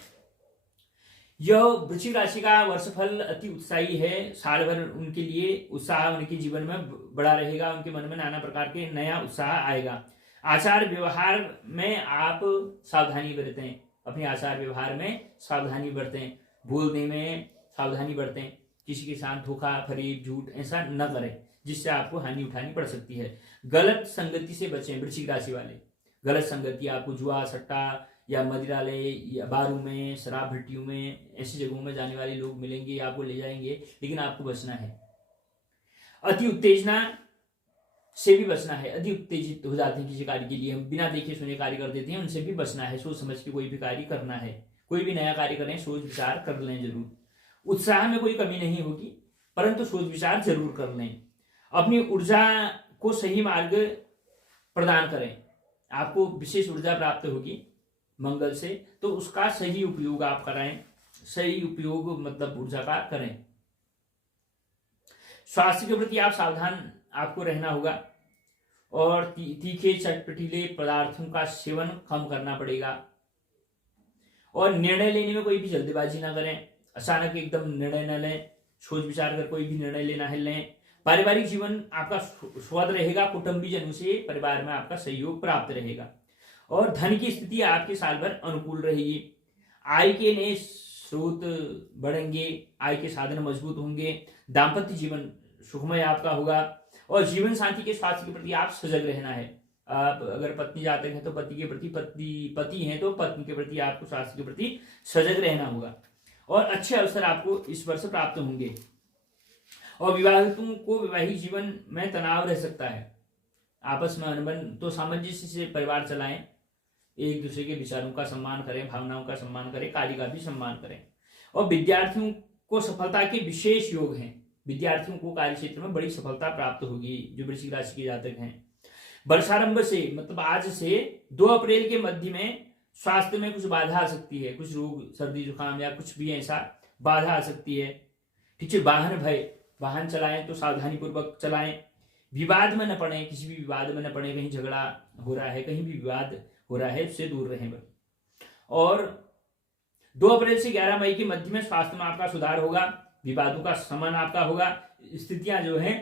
यह वृश्चिक राशि का वर्षफल अति उत्साही है। साल भर उनके लिए उत्साह उनके जीवन में बड़ा रहेगा, उनके मन में नाना प्रकार के नया उत्साह आएगा। आचार व्यवहार में आप सावधानी बरतें, अपने आचार व्यवहार में सावधानी बरतें, बोलने में सावधानी बरतें, किसी के साथ धोखा फरेब झूठ ऐसा न करें जिससे आपको हानि उठानी पड़ सकती है। गलत संगति से बचें वृश्चिक राशि वाले। गलत संगति आपको जुआ सट्टा या मदिरालय या बारू में, शराब भट्टियों में, ऐसी जगहों में जाने वाले लोग मिलेंगे, आपको ले जाएंगे, लेकिन आपको बचना है। अति उत्तेजना से भी बचना है। अति उत्तेजित हो जाते हैं किसी कार्य के लिए, हम बिना देखे सुने कार्य कर देते हैं, उनसे भी बचना है। सोच समझ के कोई भी कार्य करना है, कोई भी नया कार्य करें सोच विचार कर लें जरूर। उत्साह में कोई कमी नहीं होगी, परंतु सोच विचार जरूर कर लें। अपनी ऊर्जा को सही मार्ग प्रदान करें। आपको विशेष ऊर्जा प्राप्त होगी मंगल से, तो उसका सही उपयोग आप कराएं। सही उपयोग मतलब ऊर्जा का करें। स्वास्थ्य के प्रति आप सावधान आपको रहना होगा और तीखे चटपटीले पदार्थों का सेवन कम करना पड़ेगा। और निर्णय लेने में कोई भी जल्दबाजी ना करें, अचानक एकदम निर्णय न लें, सोच विचार कर कोई भी निर्णय लेना है लें। पारिवारिक जीवन आपका स्वस्थ रहेगा, कुटुंबी जनों से परिवार में आपका सहयोग प्राप्त रहेगा। और धन की स्थिति आपके साल भर अनुकूल रहेगी। आय के नए स्रोत बढ़ेंगे, आय के साधन मजबूत होंगे। दाम्पत्य जीवन सुखमय आपका होगा और जीवन साथी के स्वास्थ्य के प्रति आप सजग रहना है। आप अगर पत्नी जातक हैं तो पति के प्रति, पति हैं तो पत्नी के प्रति आपको स्वास्थ्य के प्रति सजग रहना होगा। और अच्छे अवसर आपको इस वर्ष प्राप्त होंगे। और विवाहितों को वैवाहिक जीवन में तनाव रह सकता है, आपस में अनबन, तो सामंजस्य से परिवार चलाएं, एक दूसरे के विचारों का सम्मान करें, भावनाओं का सम्मान करें, कार्य का भी सम्मान करें। और विद्यार्थियों को सफलता के विशेष योग हैं। विद्यार्थियों को कार्य क्षेत्र में बड़ी सफलता प्राप्त होगी जो वृश्चिक राशि के जातक हैं। वर्षारंभ से मतलब आज से 2 अप्रैल के मध्य में स्वास्थ्य में कुछ बाधा आ सकती है, कुछ रोग सर्दी जुकाम या कुछ भी ऐसा बाधा आ सकती है, ठीक है। वाहन भय, वाहन चलाएं तो सावधानी पूर्वक चलाएं। विवाद में न पड़े, किसी भी विवाद में न पड़े, कहीं झगड़ा हो रहा है, कहीं भी विवाद हो रहा है, उससे दूर रहें। और 2 अप्रैल से 11 मई के मध्य में स्वास्थ्य में आपका सुधार होगा, विवादों का शमन आपका होगा, स्थितियां जो है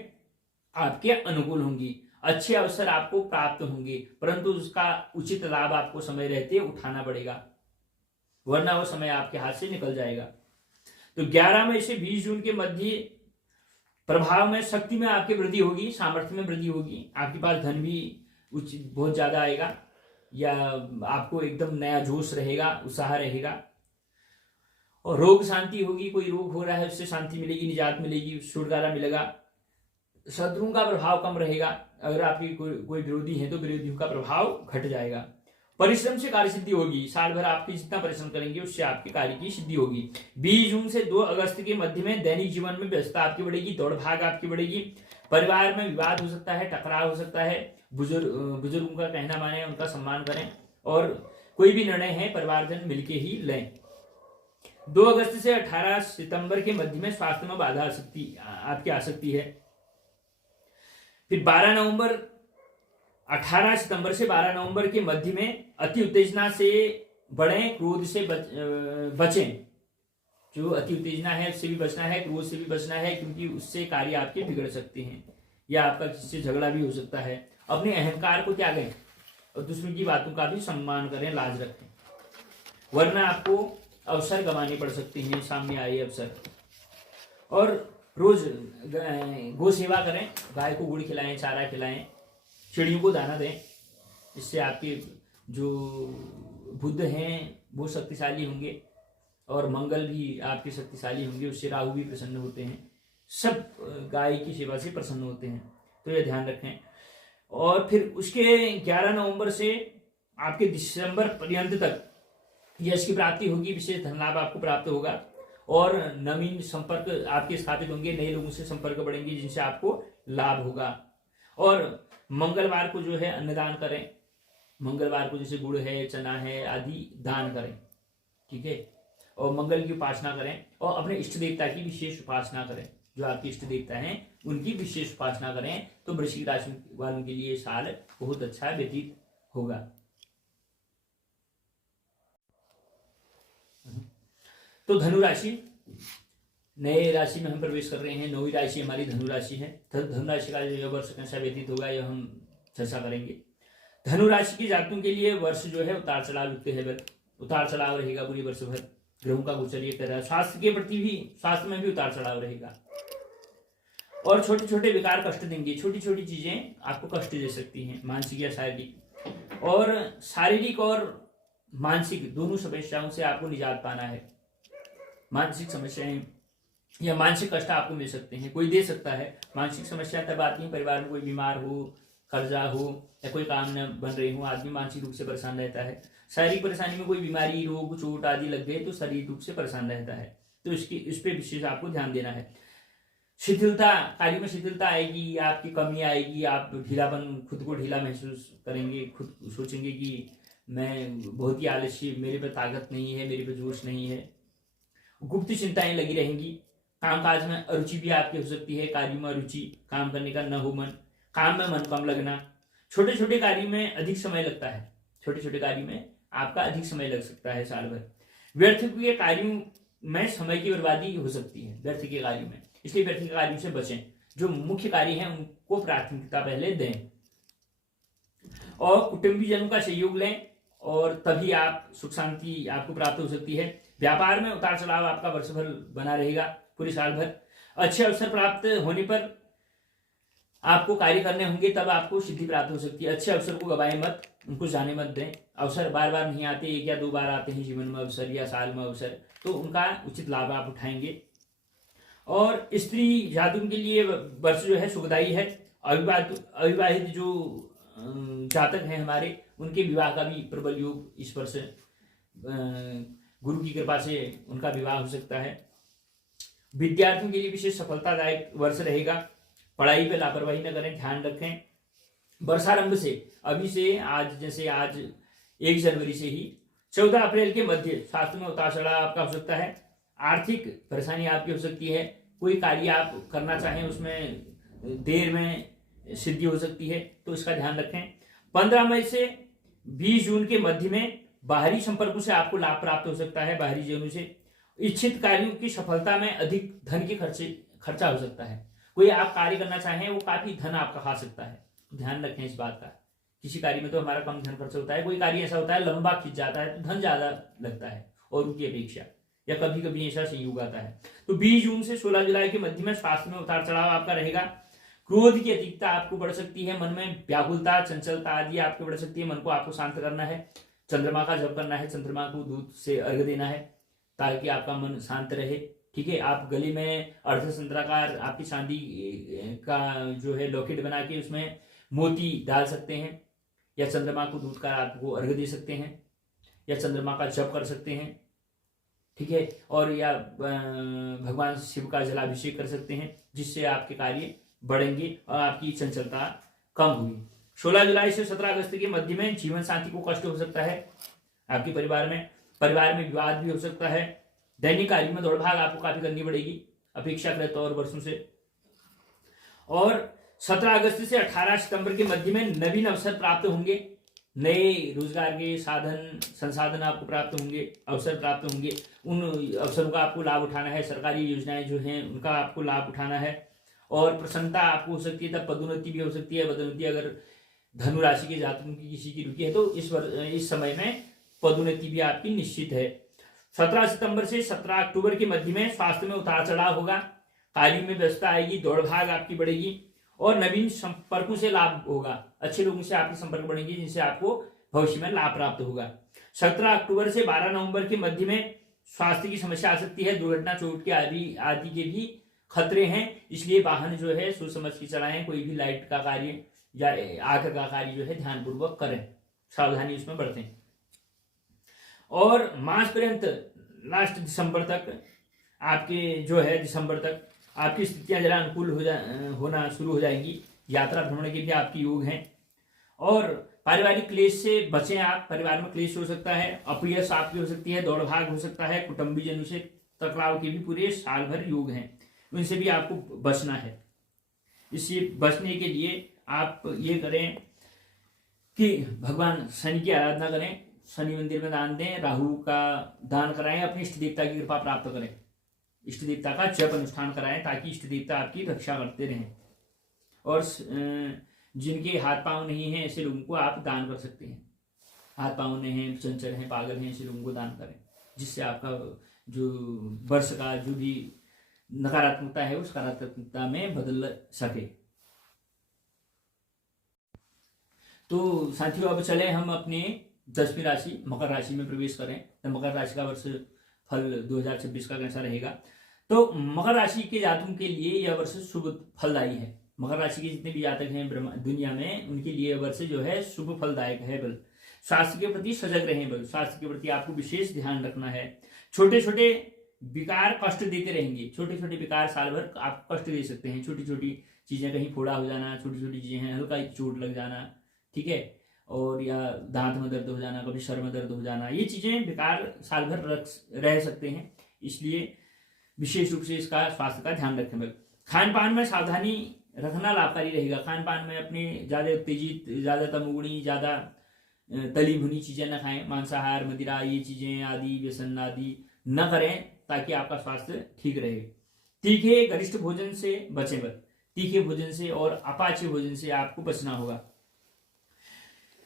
आपके अनुकूल होंगी, अच्छे अवसर आपको प्राप्त होंगे, परंतु उसका उचित लाभ आपको समय रहते उठाना पड़ेगा, वरना वो समय आपके हाथ से निकल जाएगा। तो 11 मई से 20 जून के मध्य प्रभाव में शक्ति में आपकी वृद्धि होगी, सामर्थ्य में वृद्धि होगी, आपके पास धन भी बहुत ज्यादा आएगा या आपको एकदम नया जोश रहेगा, उत्साह रहेगा। और रोग शांति होगी, कोई रोग हो रहा है उससे शांति मिलेगी, निजात मिलेगी, छुटकारा मिलेगा। शत्रुओं का प्रभाव कम रहेगा, अगर आपकी कोई विरोधी है तो विरोधियों का प्रभाव घट जाएगा। परिश्रम से कार्य सिद्धि होगी, साल भर आपकी जितना परिश्रम करेंगे उससे आपके कार्य की सिद्धि होगी। 20 जून से 2 अगस्त के मध्य में दैनिक जीवन में व्यस्तता आपकी बढ़ेगी, दौड़ भाग आपकी बढ़ेगी, परिवार में विवाद हो सकता है, टकराव हो सकता है। बुजुर्गों का कहना माने, उनका सम्मान करें और कोई भी निर्णय है परिवारजन मिलके ही लें। 2 अगस्त से 18 सितंबर के मध्य में स्वास्थ्य में बाधा आपकी आ सकती है। फिर 18 सितंबर से 12 नवंबर के मध्य में अति उत्तेजना से बढ़ें, क्रोध से बचें। जो अति उत्तेजना है उससे भी बचना है, क्रोध से भी बचना है, क्योंकि उससे कार्य आपके बिगड़ सकते हैं या आपका किसी से झगड़ा भी हो सकता है। अपने अहंकार को त्यागें और दूसरों की बातों का भी सम्मान करें, लाज रखें, वरना आपको अवसर गंवाने पड़ सकते हैं, सामने आए अवसर। और रोज गो सेवा करें, गाय को गुड़ खिलाएं, चारा खिलाएं, चिड़ियों को दाना दें। इससे आपके जो बुद्ध हैं वो शक्तिशाली होंगे और मंगल भी आपके शक्तिशाली होंगे, उससे राहु भी प्रसन्न होते हैं। सब गाय की सेवा से प्रसन्न होते हैं, तो यह ध्यान रखें। और फिर उसके 11 नवंबर से आपके दिसंबर पर्यंत तक यश की प्राप्ति होगी, विशेष धन लाभ आपको प्राप्त होगा और नवीन संपर्क आपके स्थापित होंगे, नए लोगों से संपर्क बढ़ेंगे जिनसे आपको लाभ होगा। और मंगलवार को जो है अन्नदान करें, मंगलवार को जैसे गुड़ है, चना है आदि दान करें, ठीक है। और मंगल की उपासना करें और अपने इष्ट देवता की विशेष उपासना करें। जो आपके इष्ट देवता हैं उनकी विशेष उपासना करें, तो वृश्चिक राशि वालों के लिए साल बहुत अच्छा व्यतीत होगा। तो धनु राशि, नए राशि में हम प्रवेश कर रहे हैं। 9वीं राशि हमारी धनु राशि है। धनु राशि का जो वर्ष कैसा व्यतीत होगा यह हम चर्चा करेंगे। धनु राशि के जातकों के लिए वर्ष जो है उतार चढ़ाव युक्त है, उतार चढ़ाव रहेगा पूरी वर्ष भर। ग्रहों का गोचर ये कर रहा है। स्वास्थ्य के प्रति भी, स्वास्थ्य में भी उतार चढ़ाव रहेगा और छोटे छोटे विकार कष्ट देंगे। छोटी छोटी चीजें आपको कष्ट दे सकती हैं, मानसिक या शारीरिक। और शारीरिक और मानसिक दोनों समस्याओं से आपको निजात पाना है। मानसिक समस्याएं या मानसिक कष्ट आपको मिल सकते हैं, कोई दे सकता है। मानसिक समस्या तब आती है परिवार में कोई बीमार हो, कर्जा हो या कोई काम न बन रहे हो, आदमी मानसिक रूप से परेशान रहता है। शारीरिक परेशानी में कोई बीमारी, रोग, चोट आदि लग गए तो शारीरिक रूप से परेशान रहता है, तो इस पे विशेष आपको ध्यान देना है। शिथिलता, कार्य में शिथिलता आएगी, आपकी कमी आएगी, आप ढीलापन, खुद को ढीला महसूस करेंगे, खुद सोचेंगे कि मैं बहुत ही आलसी, मेरे पे ताकत नहीं है, मेरे पे जोश नहीं है। गुप्त चिंताएं लगी रहेंगी। कामकाज में अरुचि भी आपकी हो सकती है, कार्य में अरुचि, काम करने का न हो मन, काम में मन कम लगना। छोटे छोटे कार्य में अधिक समय लगता है, छोटे छोटे कार्य में आपका अधिक समय लग सकता है साल भर। व्यर्थ के कार्यों में समय की बर्बादी हो सकती है, व्यर्थ के कार्यों में, इसलिए व्यर्थ के कार्यों से बचें। जो मुख्य कार्य हैं उनको प्राथमिकता पहले दें और कुटुंबी जनों का सहयोग लें और तभी आप सुख शांति आपको प्राप्त हो सकती है। व्यापार में उतार चढ़ाव आपका वर्ष भर बना रहेगा, पूरे साल भर। अच्छे अवसर प्राप्त होने पर आपको कार्य करने होंगे, तब आपको सिद्धि प्राप्त हो सकती है। अच्छे अवसर को गवाएं मत, उनको जाने मत दें। अवसर बार बार नहीं आते, 1 या 2 बार आते हैं जीवन में अवसर या साल में अवसर, तो उनका उचित लाभ आप उठाएंगे। और स्त्री जातकों के लिए वर्ष जो है सुखदायी है। अविवाहित जो जातक हैं हमारे, उनके विवाह का भी प्रबल योग इस वर्ष गुरु की कृपा से उनका विवाह हो सकता है। विद्यार्थियों के लिए विशेष सफलतादायक वर्ष रहेगा। पढ़ाई पे लापरवाही न करें, ध्यान रखें। वर्षारंभ से, अभी से, आज जैसे आज 1 जनवरी से ही 14 अप्रैल के मध्य स्वास्थ्य में उतार चढ़ाव आपका हो सकता है। आर्थिक परेशानी आपकी हो सकती है। कोई कार्य आप करना चाहें उसमें देर में सिद्धि हो सकती है, तो इसका ध्यान रखें। 15 मई से 20 जून के मध्य में बाहरी संपर्कों से आपको लाभ प्राप्त हो सकता है, बाहरी जनों से। इच्छित कार्यों की सफलता में अधिक धन के खर्चा हो सकता है। कोई आप कार्य करना चाहें वो काफी धन आपका खा सकता है, ध्यान रखें इस बात का। किसी कार्य में तो हमारा कम धन खर्च होता है, कोई कार्य ऐसा होता है लंबा खिंच जाता है तो धन ज्यादा लगता है और उनकी अपेक्षा, या कभी कभी ऐसा संयोग आता है। तो 20 जून से 16 जुलाई के मध्य में स्वास्थ्य में उतार चढ़ाव आपका रहेगा। क्रोध की अधिकता आपको बढ़ सकती है, मन में व्याकुलता, चंचलता आदि आपको बढ़ सकती है। मन को आपको शांत करना है, चंद्रमा का जप करना है, चंद्रमा को दूध से अर्घ्य देना है ताकि आपका मन शांत रहे, ठीक है। आप गले में अर्धचंद्राकार आपकी चांदी का जो है लॉकेट बना के उसमें मोती डाल सकते हैं, या चंद्रमा को दूध का आपको अर्घ्य दे सकते हैं, या चंद्रमा का जप कर सकते हैं, ठीक है। और या भगवान शिव का जलाभिषेक कर सकते हैं, जिससे आपके कार्य बढ़ेंगे और आपकी चंचलता कम होगी। 16 जुलाई से 17 अगस्त के मध्य में जीवन साथी को कष्ट हो सकता है, आपके परिवार में विवाद भी हो सकता है। दैनिक कार्य में दौड़ भाग आपको काफी करनी पड़ेगी अपेक्षाकृत और वर्षों से। और 17 अगस्त से 18 सितंबर के मध्य में नवीन अवसर प्राप्त होंगे, नए रोजगार के संसाधन आपको प्राप्त होंगे, अवसर प्राप्त होंगे। उन अवसरों का आपको लाभ उठाना है, सरकारी योजनाएं जो हैं उनका आपको लाभ उठाना है। और प्रसन्नता आपको हो सकती है, तब पदोन्नति भी हो सकती है। पदोन्नति अगर धनु राशि के जातकों की किसी की रुकी है तो इस समय में पदोन्नति भी आपकी निश्चित है। 17 सितंबर से 17 अक्टूबर के मध्य में स्वास्थ्य में उतार चढ़ाव होगा, कार्य में व्यस्तता आएगी, दौड़ भाग आपकी बढ़ेगी और नवीन संपर्कों से लाभ होगा। अच्छे लोगों से आपके संपर्क बढ़ेंगे जिनसे आपको भविष्य में लाभ प्राप्त होगा। 17 अक्टूबर से 12 नवंबर के मध्य में स्वास्थ्य की समस्या आ सकती है, दुर्घटना चोट के आदि के भी खतरे हैं, इसलिए वाहन जो है सोच समझ के चलाएं। कोई भी लाइट का कार्य या आग का कार्य जो है ध्यानपूर्वक करें, सावधानी उसमें बरतें। और मार्च पर्यंत लास्ट दिसंबर तक आपके जो है दिसंबर तक आपकी स्थितियां जरा अनुकूल होना शुरू हो जाएंगी। यात्रा भ्रमण के भी आपकी योग हैं। और पारिवारिक क्लेश से बचें आप, परिवार में क्लेश हो सकता है, अपयश आपकी हो सकती है, दौड़ भाग हो सकता है, कुटुंबीजनों से टकराव के भी पूरे साल भर योग हैं, उनसे भी आपको बचना है। इससे बचने के लिए आप ये करें कि भगवान शनि की आराधना करें, शनि मंदिर में दान दें, राहु का दान कराएं, अपनी इष्ट देवता की कृपा प्राप्त करें, इष्ट देवता का जप अनुष्ठान कराएं ताकि इष्ट देवता आपकी रक्षा करते रहें। और जिनके हाथ पांव नहीं है ऐसे लोगों को आप दान कर सकते हैं। हाथ पांव नहीं है, चंचल हैं, पागल हैं, ऐसे लोगों को दान करें, जिससे आपका जो वर्ष का जो भी नकारात्मकता है उस सकारात्मकता में बदल सके। तो साथियों अब चले हम अपने 10वीं राशि मकर राशि में प्रवेश करें। तो मकर राशि का वर्ष फल 2026 का कैसा रहेगा। तो मकर राशि के जातकों के लिए यह वर्ष शुभ फलदायी है। मकर राशि के जितने भी जातक हैं दुनिया में उनके लिए यह वर्ष जो है शुभ फलदायक है। बल स्वास्थ्य के प्रति सजग रहें, बल स्वास्थ्य के प्रति आपको विशेष ध्यान रखना है। छोटे छोटे विकार कष्ट देते रहेंगे, छोटे छोटे विकार साल भर आपको कष्ट दे सकते हैं। छोटी छोटी चीजें, कहीं फोड़ा हो जाना, छोटी छोटी चीजें हैं, हल्का चोट लग जाना, ठीक है, और या दांत में दर्द हो जाना, कभी सर में दर्द हो जाना, ये चीजें बेकार साल भर रह सकते हैं। इसलिए विशेष रूप से इसका स्वास्थ्य का ध्यान रखें। खान पान में सावधानी रखना लाभकारी रहेगा। खान पान में अपने ज्यादा उत्तेजित, ज्यादा तमोगुणी, ज्यादा तली भुनी चीजें न खाएं। मांसाहार, मदिरा, ये चीजें आदि, व्यसन आदि न करें ताकि आपका स्वास्थ्य ठीक रहे। तीखे गरिष्ठ भोजन से बचें, तीखे भोजन से और अपाच्य भोजन से आपको बचना होगा।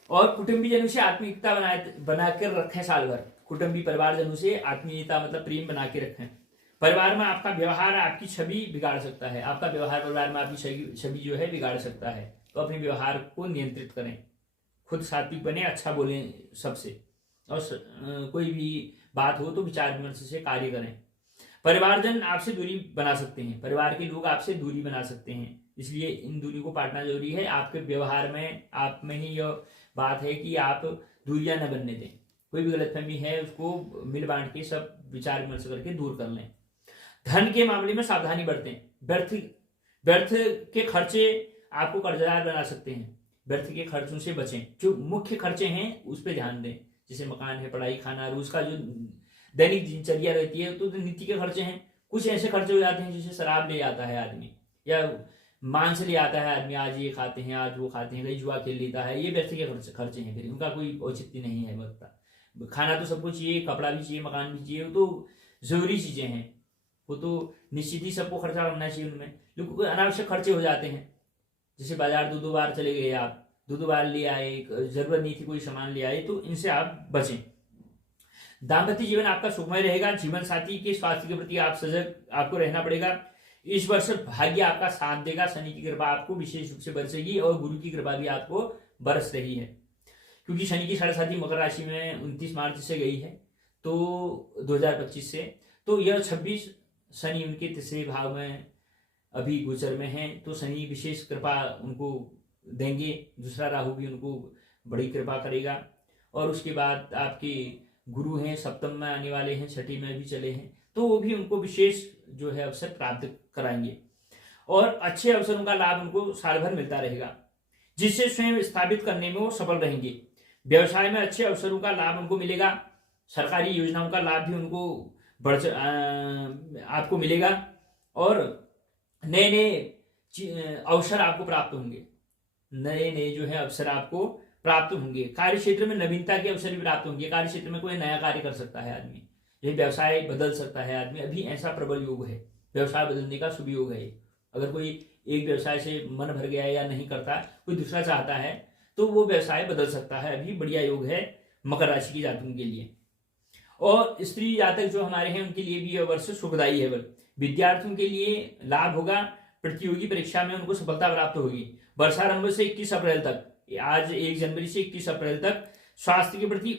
और कुटुंबीजनों से आत्मीयता बनाकर रखें साल भर। कुटुंबी परिवारजनों से आत्मीयता मतलब प्रेम बना के रखें। परिवार में आपका व्यवहार आपकी छवि बिगाड़ सकता है। आपका व्यवहार परिवार में आपकी छवि जो है बिगाड़ सकता है, तो अपने व्यवहार को नियंत्रित करें। खुद सात्विक बने, अच्छा बोलें सबसे, और कोई भी बात हो तो विचार विमर्श से कार्य करें। परिवारजन आपसे दूरी बना सकते हैं, परिवार के लोग आपसे दूरी बना सकते हैं, इसलिए इन दूरी को पाटना जरूरी है। आपके व्यवहार में आप में ही यह बात है कि आप दूरियां न बनने दें। कोई भी गलतफहमी है उसको मिल बांट के सब विचार विमर्श करके दूर कर लें। धन के मामले में सावधानी बरतें। व्यर्थ के खर्चे आपको कर्जदार बना सकते हैं। व्यर्थ के खर्चों से बचें। जो मुख्य खर्चे हैं उस पर ध्यान दें, जैसे मकान है, पढ़ाई, खाना, रोज का जो दैनिक दिनचर्या रहती है, तो नीति के खर्चे हैं। कुछ ऐसे खर्चे हो जाते हैं जैसे शराब ले आता है आदमी, या मांस ले आता है आदमी, आज ये खाते हैं, आज वो खाते हैं, कहीं जुआ खेल लेता है, ये व्यर्थ के खर्चे हैं, फिर उनका कोई औचित्य नहीं है बनता। खाना तो सबको चाहिए, कपड़ा भी चाहिए, मकान भी चाहिए, वो तो जरूरी चीजें हैं, वो तो निश्चित ही सबको खर्चा करना चाहिए। उनमें लोगों को अनावश्यक खर्चे हो जाते हैं, जैसे बाजार दो बार चले गए, आप दो बार ले आए, जरूरत नहीं थी कोई सामान ले आए, तो इनसे आप बचें। दाम्पत्य जीवन आपका सुखमय रहेगा। जीवन साथी के स्वास्थ्य के प्रति आप सजग आपको रहना पड़ेगा। इस वर्ष भाग्य आपका साथ देगा। शनि की कृपा आपको विशेष रूप से बरसेगी और गुरु की कृपा भी आपको बरस रही है, क्योंकि शनि की साढ़े साथी मकर राशि में 29 मार्च से गई है, तो 2025 से, तो यह 26 शनि उनके तीसरे भाव में अभी गोचर में है, तो शनि विशेष कृपा उनको देंगे। दूसरा राहु भी उनको बड़ी कृपा करेगा। और उसके बाद आपके गुरु हैं, सप्तम में आने वाले हैं, छठी में भी चले हैं, तो वो भी उनको विशेष जो है अवसर प्राप्त कराएंगे। और अच्छे अवसरों का लाभ उनको साल भर मिलता रहेगा, जिससे स्वयं स्थापित करने में वो सफल रहेंगे। व्यवसाय में अच्छे अवसरों का लाभ उनको मिलेगा, सरकारी योजनाओं का लाभ भी उनको आपको मिलेगा और नए नए अवसर आपको प्राप्त होंगे। नए नए जो है अवसर आपको प्राप्त होंगे। कार्य क्षेत्र में नवीनता के अवसर भी प्राप्त होंगे। कार्य क्षेत्र में कोई नया कार्य कर सकता है आदमी, ये व्यवसाय बदल सकता है आदमी। अभी ऐसा प्रबल योग है, व्यवसाय बदलने का शुभ योग है। अगर कोई एक व्यवसाय से मन भर गया या नहीं करता, कोई दूसरा चाहता है, तो वो व्यवसाय बदल सकता है। अभी बढ़िया योग है मकर राशि की जातकों के लिए। और स्त्री जातक जो हमारे हैं उनके लिए भी यह वर्ष सुखदायी है। विद्यार्थियों के लिए लाभ होगा, प्रतियोगी परीक्षा में उनको सफलता प्राप्त होगी। वर्षारंभ से 21 अप्रैल तक, आज 1 जनवरी से 21 अप्रैल तक स्वास्थ्य के प्रति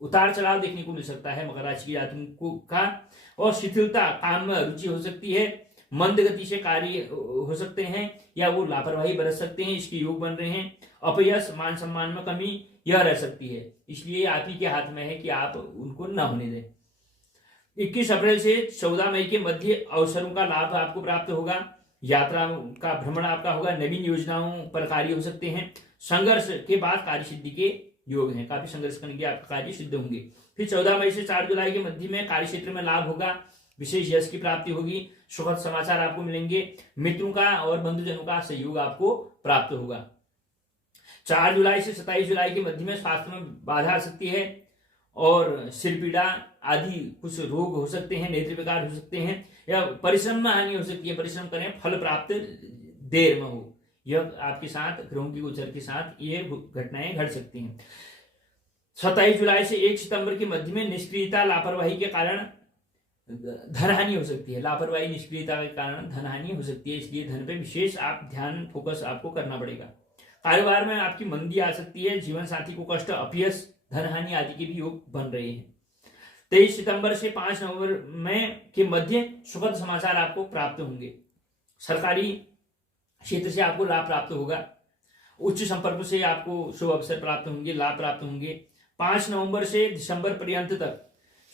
उतार चढ़ाव देखने को मिल सकता है मकर राशि के जातकों का। और शिथिलता, काम में रुचि हो सकती है, मंद गति से कार्य हो सकते हैं या वो लापरवाही बरत सकते हैं, इसके योग बन रहे हैं। अपयश, मान सम्मान में कमी यह रह सकती है, इसलिए आप ही के हाथ में है कि आप उनको न होने दें। 21 अप्रैल से 14 मई के मध्य अवसरों का लाभ आपको प्राप्त होगा। यात्रा का भ्रमण आपका होगा, नवीन योजनाओं पर कार्य हो सकते हैं। संघर्ष के बाद कार्य सिद्धि के योग हैं, काफी संघर्ष करने के आपका कार्य सिद्ध होंगे। फिर 14 मई से 4 जुलाई के मध्य में कार्य क्षेत्र में लाभ होगा, विशेष यश की प्राप्ति होगी, सुखद समाचार आपको मिलेंगे, मित्रों का और बंधुजनों का सहयोग आपको प्राप्त होगा। 4 जुलाई से 27 जुलाई के मध्य में स्वास्थ्य में बाधा आ सकती है और सिर पीड़ा आदि कुछ रोग हो सकते हैं, नेत्र विकार हो सकते हैं या परिश्रम में हानि हो सकती है। परिश्रम करें, फल प्राप्त देर में हो, यह आपके साथ ग्रहों की गोचर के साथ ये घटनाएं घट सकती हैं। 27 जुलाई से 1 सितंबर के मध्य में निष्क्रियता, लापरवाही के कारण धनहानि हो सकती है। लापरवाही, निष्क्रियता के कारण धनहानि हो सकती है, इसलिए धन पे विशेष आप ध्यान, फोकस आपको करना पड़ेगा। कारोबार में आपकी मंदी आ सकती है, जीवन साथी को कष्ट, अपयश, धनहानि आदि के भी योग बन रहे हैं। 23 सितंबर से 5 नवंबर में के मध्य सुखद समाचार आपको प्राप्त होंगे। सरकारी क्षेत्र से आपको लाभ प्राप्त होगा, उच्च संपर्क से आपको शुभ अवसर प्राप्त होंगे, लाभ प्राप्त होंगे। 5 नवंबर से दिसंबर पर्यंत तक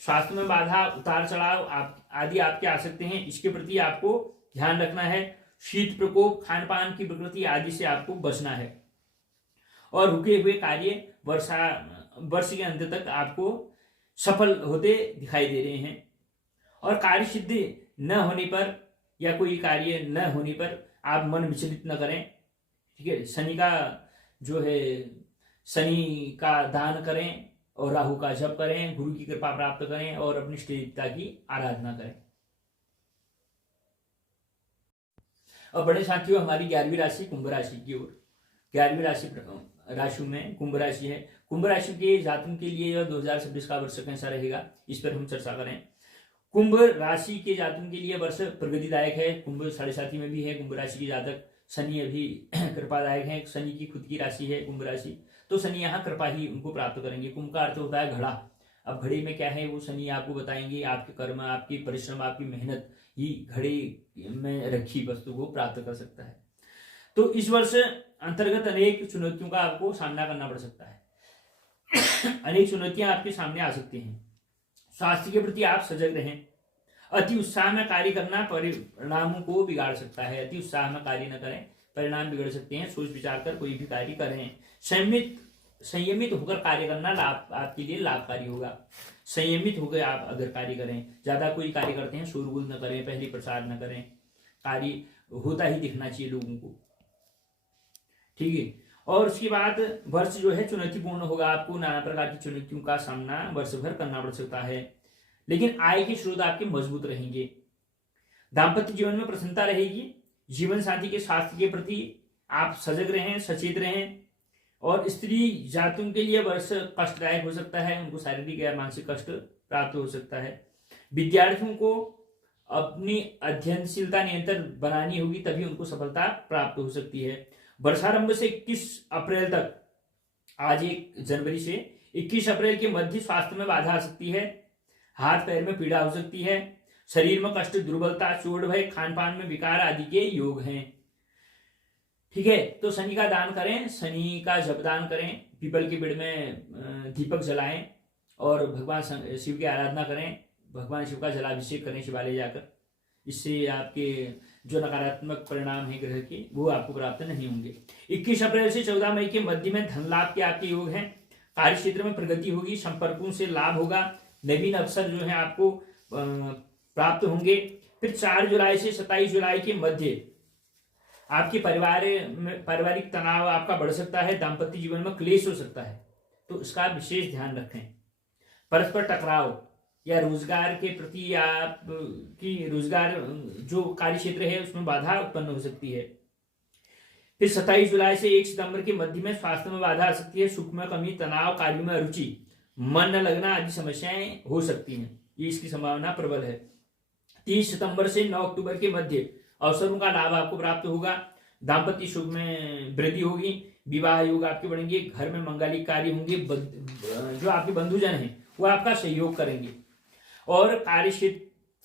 स्वास्थ्य में बाधा, उतार चढ़ाव आदि आपके आ सकते हैं, इसके प्रति आपको ध्यान रखना है। शीत प्रकोप, खान पान की प्रकृति आदि से आपको बचना है और रुके हुए कार्य वर्ष के अंत तक आपको सफल होते दिखाई दे रहे हैं। और कार्य सिद्धि न होने पर या कोई कार्य न होने पर आप मन विचलित न करें, ठीक है। शनि का दान करें और राहु का जप करें, गुरु की कृपा प्राप्त करें और अपनी इष्ट देवता की आराधना करें। और बड़े साथियों, हमारी 11वीं राशि कुंभ राशि की ओर, 11वीं राशि में कुंभ राशि है। कुंभ राशि के जातकों के लिए 2026 का वर्ष कैसा रहेगा, इस पर हम चर्चा करें। कुंभ राशि के जातकों के लिए वर्ष प्रगतिदायक है। कुंभ 7.5 में भी है कुंभ राशि के जातक। शनि अभी कृपादायक है, शनि की खुद की राशि है कुंभ राशि, तो शनि यहाँ कृपा ही उनको प्राप्त करेंगे। कुंभ का अर्थ होता है घड़ा। अब घड़े में क्या है वो शनि आपको बताएंगे। आपके कर्म, आपकी परिश्रम, आपकी मेहनत ही घड़े में रखी वस्तु को प्राप्त कर सकता है। तो इस वर्ष अंतर्गत अनेक चुनौतियों का आपको सामना करना पड़ सकता है। अनेक चुनौतियां आपके सामने आ सकती हैं। स्वास्थ्य के प्रति आप सजग रहें। अति उत्साह में कार्य करना परिणामों को बिगाड़ सकता है। अति उत्साह में कार्य न करें, परिणाम बिगड़ सकते हैं। सोच विचार कर कोई भी कार्य करें। संयमित होकर कार्य करना आपके लिए लाभकारी होगा। संयमित होकर आप अगर कार्य करें, ज्यादा कोई कार्य करते हैं शोरगुल न करें, पहले प्रसार न करें, कार्य होता ही दिखना चाहिए लोगों को, ठीक है। और उसके बाद वर्ष जो है चुनौतीपूर्ण होगा। आपको नाना प्रकार की चुनौतियों का सामना वर्ष भर करना पड़ सकता है, लेकिन आय के स्रोत आपके मजबूत रहेंगे। दाम्पत्य जीवन में प्रसन्नता रहेगी। जीवन साथी के स्वास्थ्य के प्रति आप सजग रहें, सचेत रहें। और स्त्री जातकों के लिए वर्ष कष्टदायक हो सकता है, उनको शारीरिक या मानसिक कष्ट प्राप्त हो सकता है। विद्यार्थियों को अपनी अध्ययनशीलता निरंतर बनानी होगी, तभी उनको सफलता प्राप्त हो सकती है। वर्षारंभ से 21 अप्रैल तक, आज 1 जनवरी से 21 अप्रैल के मध्य स्वास्थ्य में बाधा आ सकती है। हाथ पैर में पीड़ा हो सकती है। शरीर में कष्ट, दुर्बलता, चोट भय, खान पान में विकार आदि के योग हैं, ठीक है। तो शनि का दान करें, शनि का जपदान करें, पीपल के पेड़ में दीपक जलाएं और भगवान शिव की आराधना करें। भगवान शिव का जलाभिषेक करें शिवालय जाकर। इससे आपके जो नकारात्मक परिणाम है ग्रह के वो आपको प्राप्त नहीं होंगे। 21 अप्रैल से 14 मई के मध्य में धन लाभ के आपके योग हैं। कार्य क्षेत्र में प्रगति होगी, संपर्कों से लाभ होगा, नवीन अवसर जो है आपको प्राप्त होंगे। फिर 4 जुलाई से 27 जुलाई के मध्य आपके पारिवारिक तनाव आपका बढ़ सकता है, दाम्पत्य जीवन में क्लेश हो सकता है, तो इसका विशेष ध्यान रखें। परस्पर टकराव या रोजगार के प्रति आपकी रोजगार जो कार्य क्षेत्र है उसमें बाधा उत्पन्न हो सकती है। फिर 27 जुलाई से 1 सितंबर के मध्य में स्वास्थ्य में बाधा आ सकती है, सुख में कमी, तनाव, कार्यों में अरुचि, मन न लगना आदि समस्याएं हो सकती हैं, ये इसकी संभावना प्रबल है। 30 सितंबर से 9 अक्टूबर के मध्य अवसरों का लाभ आपको प्राप्त होगा, दाम्पत्य सुख में वृद्धि होगी, विवाह योग आपके बढ़ेंगे, घर में मंगलिक कार्य होंगे, जो आपके बंधुजन हैं वो आपका सहयोग करेंगे और कार्य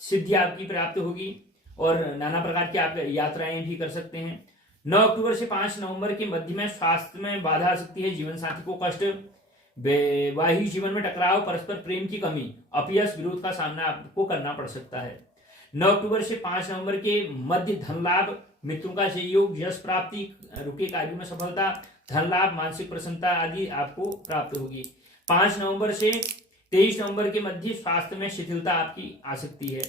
सिद्धि आपकी प्राप्त होगी और नाना प्रकार की आप यात्राएं भी कर सकते हैं। 9 अक्टूबर से 5 नवंबर के मध्य में स्वास्थ्य में बाधा आ सकती है, जीवन साथी को कष्ट, वैवाहिक जीवन में टकराव, परस्पर प्रेम की कमी, अपयश, विरोध का सामना आपको करना पड़ सकता है। 9 अक्टूबर से 5 नवंबर के मध्य धन लाभ, मित्रों का सहयोग, यश प्राप्ति, रुके कार्यों में सफलता, धन लाभ, मानसिक प्रसन्नता आदि आपको प्राप्त होगी। 5 नवंबर से 23 नवंबर के मध्य स्वास्थ्य में शिथिलता आपकी आ सकती है।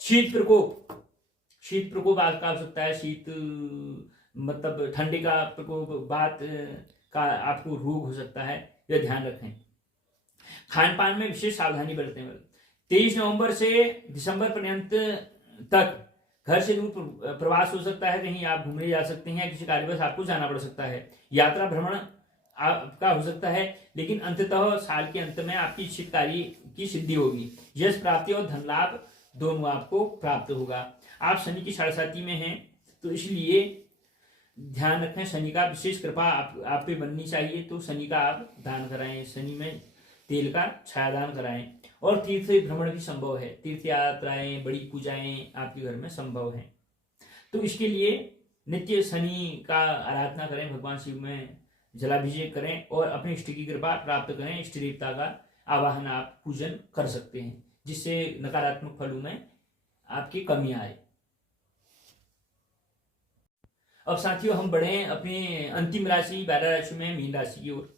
शीत प्रकोप आपका हो सकता है, शीत मतलब ठंडी का प्रकोप, बात का आपको रोग हो सकता है, यह ध्यान रखें। खान पान में विशेष सावधानी बरतें। 23 नवंबर से दिसंबर पर्यंत तक घर से दूर प्रवास हो सकता है, कहीं आप घूमने जा सकते हैं, किसी कार्यवश आपको जाना पड़ सकता है, यात्रा भ्रमण आपका हो सकता है, लेकिन अंततः साल के अंत में आपकी इच्छित कार्य की सिद्धि होगी, यश प्राप्ति और धन लाभ दोनों आपको प्राप्त होगा। आप शनि की 7.5 में हैं तो इसलिए ध्यान रखें, शनि का विशेष कृपा आप पे बननी चाहिए, तो शनि का आप दान कराएं, शनि में तेल का छायादान कराएं और तीर्थ भ्रमण भी संभव है, तीर्थ यात्राएं, बड़ी पूजाएं आपके घर में संभव है, तो इसके लिए नित्य शनि का आराधना करें, भगवान शिव में जलाभिषेक करें और अपने इष्ट की कृपा प्राप्त करें। इष्ट देवता का आवाहन आप पूजन कर सकते हैं, जिससे नकारात्मक फलों में आपकी कमी आए। अब साथियों हम बढ़े अपने अंतिम राशि 12 राशि में मीन राशि की ओर।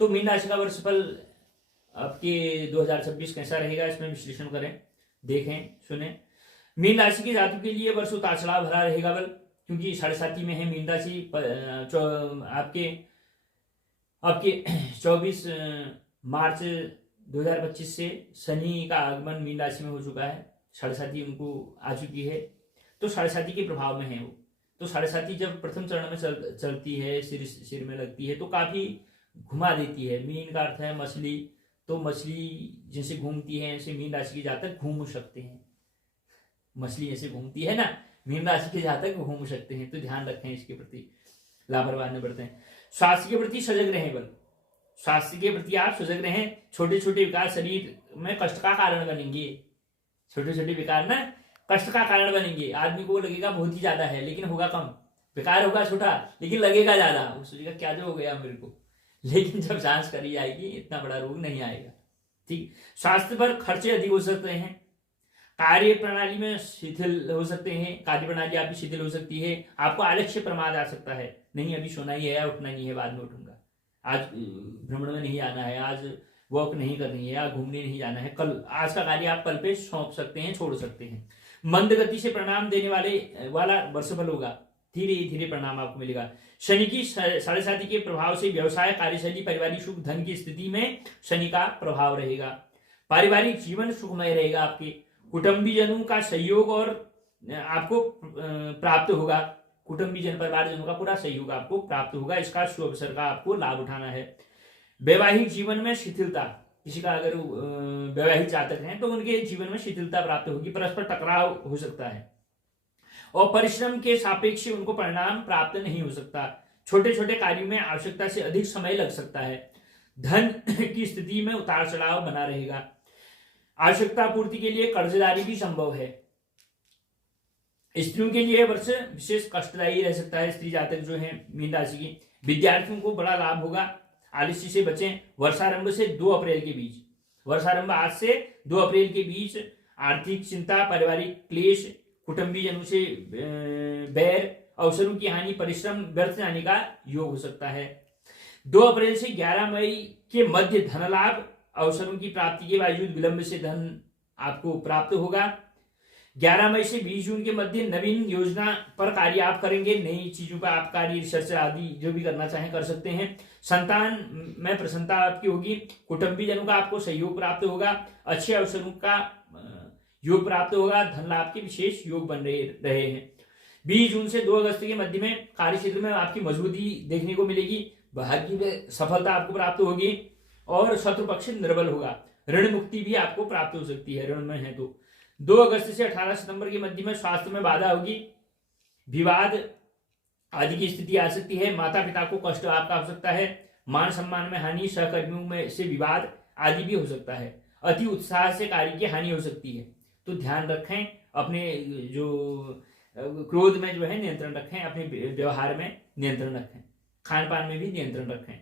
तो मीन राशि का वर्षफल आपके 2026 कैसा रहेगा, इसमें विश्लेषण करें, देखें, सुने। मीन राशि के जातकों के लिए वर्ष उतार चढ़ाव भरा रहेगा बल, क्योंकि 7.5 में है मीन राशि। आपके 24 मार्च 2025 से शनि का आगमन मीन राशि में हो चुका है, 7.5 उनको आ चुकी है, तो 7.5 के प्रभाव में है वो। तो 7.5 जब प्रथम चरण में चलती है, सिर में लगती है, तो काफी घुमा देती है। मीन का अर्थ है मछली, तो मछली जैसे घूमती है ऐसे मीन राशि के जातक घूम सकते हैं, मछली ऐसे घूमती है ना, मीन राशि के जातक घूम सकते हैं, तो ध्यान रखें इसके प्रति, लापरवाही न बरतें। स्वास्थ्य के प्रति सजग रहें बल, स्वास्थ्य के प्रति आप सजग रहें। छोटे छोटे विकार शरीर में कष्ट का कारण बनेंगे, छोटे छोटे विकार ना कष्ट का कारण बनेंगे। आदमी को लगेगा बहुत ही ज्यादा है लेकिन होगा कम, विकार होगा छोटा लेकिन लगेगा ज्यादा, वो सोचेगा क्या जो हो गया मेरे को, लेकिन जब जांच करी जाएगी इतना बड़ा रोग नहीं आएगा। ठीक, स्वास्थ्य पर खर्चे अधिक हो सकते हैं, कार्य प्रणाली में शिथिल हो सकते हैं, कार्य प्रणाली आपकी शिथिल हो सकती है, आपको आलस्य प्रमाद आ सकता है, नहीं अभी सोना ही है, उठना ही है, बाद में उठूंगा, आज भ्रमण में नहीं आना है, आज वॉक नहीं करनी है, आज घूमने नहीं जाना है, कल, आज का कार्य आप कल पे सौंप सकते हैं, छोड़ सकते हैं। मंद गति से परिणाम देने वाला वर्षफल होगा, धीरे धीरे परिणाम आपको मिलेगा। शनि की 7.5 के प्रभाव से व्यवसाय, कार्यशैली, पारिवारिक सुख, धन की स्थिति में शनि का प्रभाव रहेगा। पारिवारिक जीवन सुखमय रहेगा, आपके कुटुंबीजनों का सहयोग और आपको प्राप्त होगा, कुटुंबीजन परिवारजनों का पूरा सहयोग आपको प्राप्त होगा, इसका शुभ अवसर का आपको लाभ उठाना है। वैवाहिक जीवन में शिथिलता, किसी का अगर वैवाहिक जातक हैं तो उनके जीवन में शिथिलता प्राप्त होगी, परस्पर टकराव हो सकता है और परिश्रम के सापेक्ष उनको परिणाम प्राप्त नहीं हो सकता। छोटे छोटे कार्यों में आवश्यकता से अधिक समय लग सकता है। धन की स्थिति में उतार चढ़ाव बना रहेगा। आवश्यकता पूर्ति के लिए कर्जदारी भी संभव है। स्त्रियों के लिए वर्ष विशेष कष्टदायी रह सकता है, स्त्री जातक जो है मीन राशि की। विद्यार्थियों को बड़ा लाभ होगा, आलस्य से बचें। वर्षारंभ से 2 अप्रैल के बीच, वर्षारंभ आज से 2 अप्रैल के बीच आर्थिक चिंता, पारिवारिक क्लेश, कुटुंबी जनों से बैर, अवसरों की हानि, परिश्रम व्यर्थ जाने का योग हो सकता है। 2 अप्रैल से 11 मई के मध्य धन लाभ, अवसरों की प्राप्ति के बावजूद विलंब से धन आपको प्राप्त होगा। 11 मई से 20 जून के मध्य नवीन योजना पर कार्य आप करेंगे, नई चीजों पर आप कार्य, रिसर्च आदि जो भी करना चाहें कर सकते हैं। संतान में प्रसन्नता आपकी होगी, कुटुंबी जनों का आपको सहयोग प्राप्त होगा, अच्छे अवसरों का योग प्राप्त होगा, धन लाभ के विशेष योग बन रहे हैं। 20 जून से 2 अगस्त के मध्य में कार्य क्षेत्र में आपकी मजबूती देखने को मिलेगी, भाग्य में सफलता आपको प्राप्त होगी और शत्रु पक्ष निर्बल होगा। ऋण मुक्ति भी आपको प्राप्त हो सकती है, ऋण में है तो। 2 अगस्त से 18 सितंबर के मध्य में स्वास्थ्य में बाधा होगी, विवाद आदि की स्थिति आ सकती है, माता पिता को कष्ट आपका हो सकता है, मान सम्मान में हानि, सहकर्मियों में से विवाद आदि भी हो सकता है। अति उत्साह से कार्य की हानि हो सकती है, तो ध्यान रखें, अपने जो क्रोध में जो है नियंत्रण रखें, अपने व्यवहार में नियंत्रण रखें, खान पान में भी नियंत्रण रखें।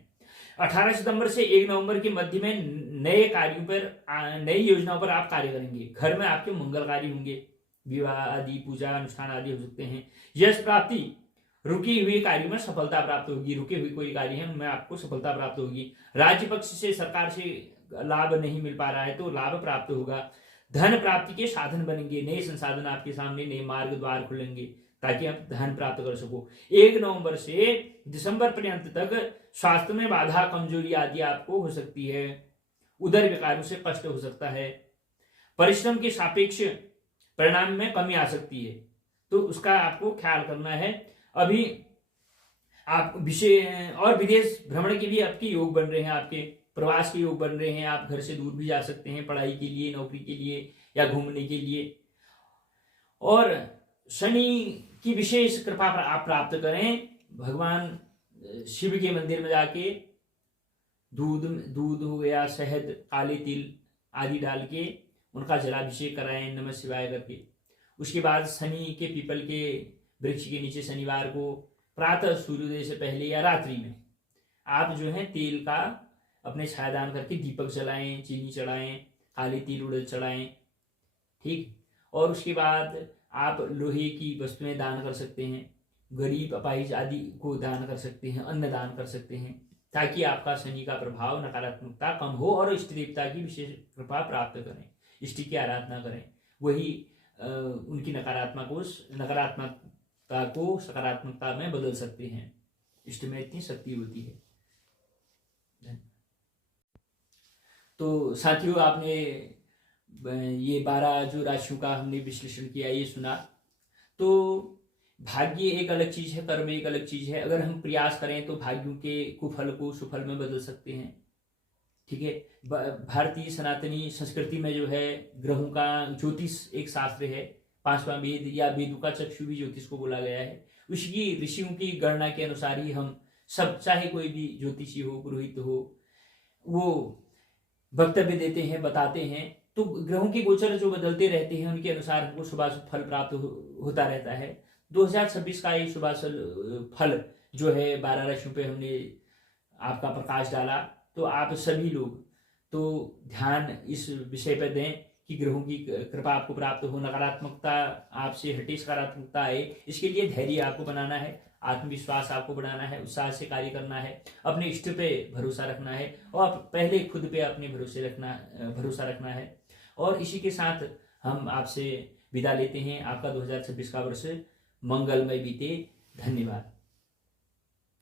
18 सितंबर से 1 नवंबर के मध्य में नए कार्यों पर, नई योजनाओं पर आप कार्य करेंगे, घर में आपके मंगल कार्य होंगे, विवाह आदि, पूजा अनुष्ठान आदि हो सकते हैं। यश प्राप्ति, रुकी हुई कार्यों में सफलता प्राप्त होगी, रुके हुए कोई कार्य है उनमें आपको सफलता प्राप्त होगी। राज्य पक्ष से, सरकार से लाभ नहीं मिल पा रहा है तो लाभ प्राप्त होगा। धन प्राप्ति के साधन बनेंगे, नए संसाधन आपके सामने, नए मार्ग द्वार खुलेंगे ताकि आप धन प्राप्त कर सको। 1 नवंबर से दिसंबर पर्यंत तक स्वास्थ्य में बाधा, कमजोरी आदि आपको हो सकती है, उदर विकारों से कष्ट हो सकता है, परिश्रम के सापेक्ष परिणाम में कमी आ सकती है, तो उसका आपको ख्याल करना है। अभी आप विषय और विदेश भ्रमण के भी आपके योग बन रहे हैं, आपके प्रवास के योग बन रहे हैं, आप घर से दूर भी जा सकते हैं पढ़ाई के लिए, नौकरी के लिए या घूमने के लिए। और शनि की विशेष कृपा आप प्राप्त करें, भगवान शिव के मंदिर में जाके दूध हो गया, शहद, काले तिल आदि डाल के उनका जलाभिषेक कराएं नमः शिवाय करके। उसके बाद शनि के पीपल के वृक्ष के नीचे शनिवार को प्रातः सूर्योदय से पहले या रात्रि में आप जो है तेल का अपने छायादान करके दीपक जलाएं, चीनी चढ़ाएं, काले तिल उड़द चढ़ाएं, ठीक। और उसके बाद आप लोहे की वस्तुएं दान कर सकते हैं, गरीब अपाहिज आदि को दान कर सकते हैं, अन्न दान कर सकते हैं, ताकि आपका शनि का प्रभाव, नकारात्मकता कम हो और इष्ट देवता की विशेष कृपा प्राप्त करें, इष्ट की आराधना करें, वही उनकी नकारात्मकता को सकारात्मकता में बदल सकते हैं। इष्ट में इतनी शक्ति होती है। तो साथियों, आपने ये 12 जो राशियों का हमने विश्लेषण किया, ये सुना। तो भाग्य एक अलग चीज है, कर्म एक अलग चीज है। अगर हम प्रयास करें तो भाग्यों के कुफल को सुफल में बदल सकते हैं, ठीक है। भारतीय सनातनी संस्कृति में जो है ग्रहों का, ज्योतिष एक शास्त्र है, 5वां वेद या वेदों का चक्षु भी ज्योतिष को बोला गया है। उसकी ऋषियों की गणना के अनुसार ही हम सब, चाहे कोई भी ज्योतिषी हो, पुरोहित हो, वो वक्तव्य देते हैं, बताते हैं। तो ग्रहों के गोचर जो बदलते रहते हैं उनके अनुसार हमको शुभाशुभ फल प्राप्त होता रहता है। 2026 का एक शुभाशुभ फल जो है 12 राशियों पे हमने आपका प्रकाश डाला। तो आप सभी लोग तो ध्यान इस विषय पर दें कि ग्रहों की कृपा आपको प्राप्त हो, नकारात्मकता आपसे हटे, सकारात्मकता आए। इसके लिए धैर्य आपको बनाना है, आत्मविश्वास आपको बढ़ाना है, उत्साह से कार्य करना है, अपने इष्ट पे भरोसा रखना है और पहले खुद पे अपने भरोसा रखना है। और इसी के साथ हम आपसे विदा लेते हैं। आपका 2026 का वर्ष मंगलमय बीते। धन्यवाद।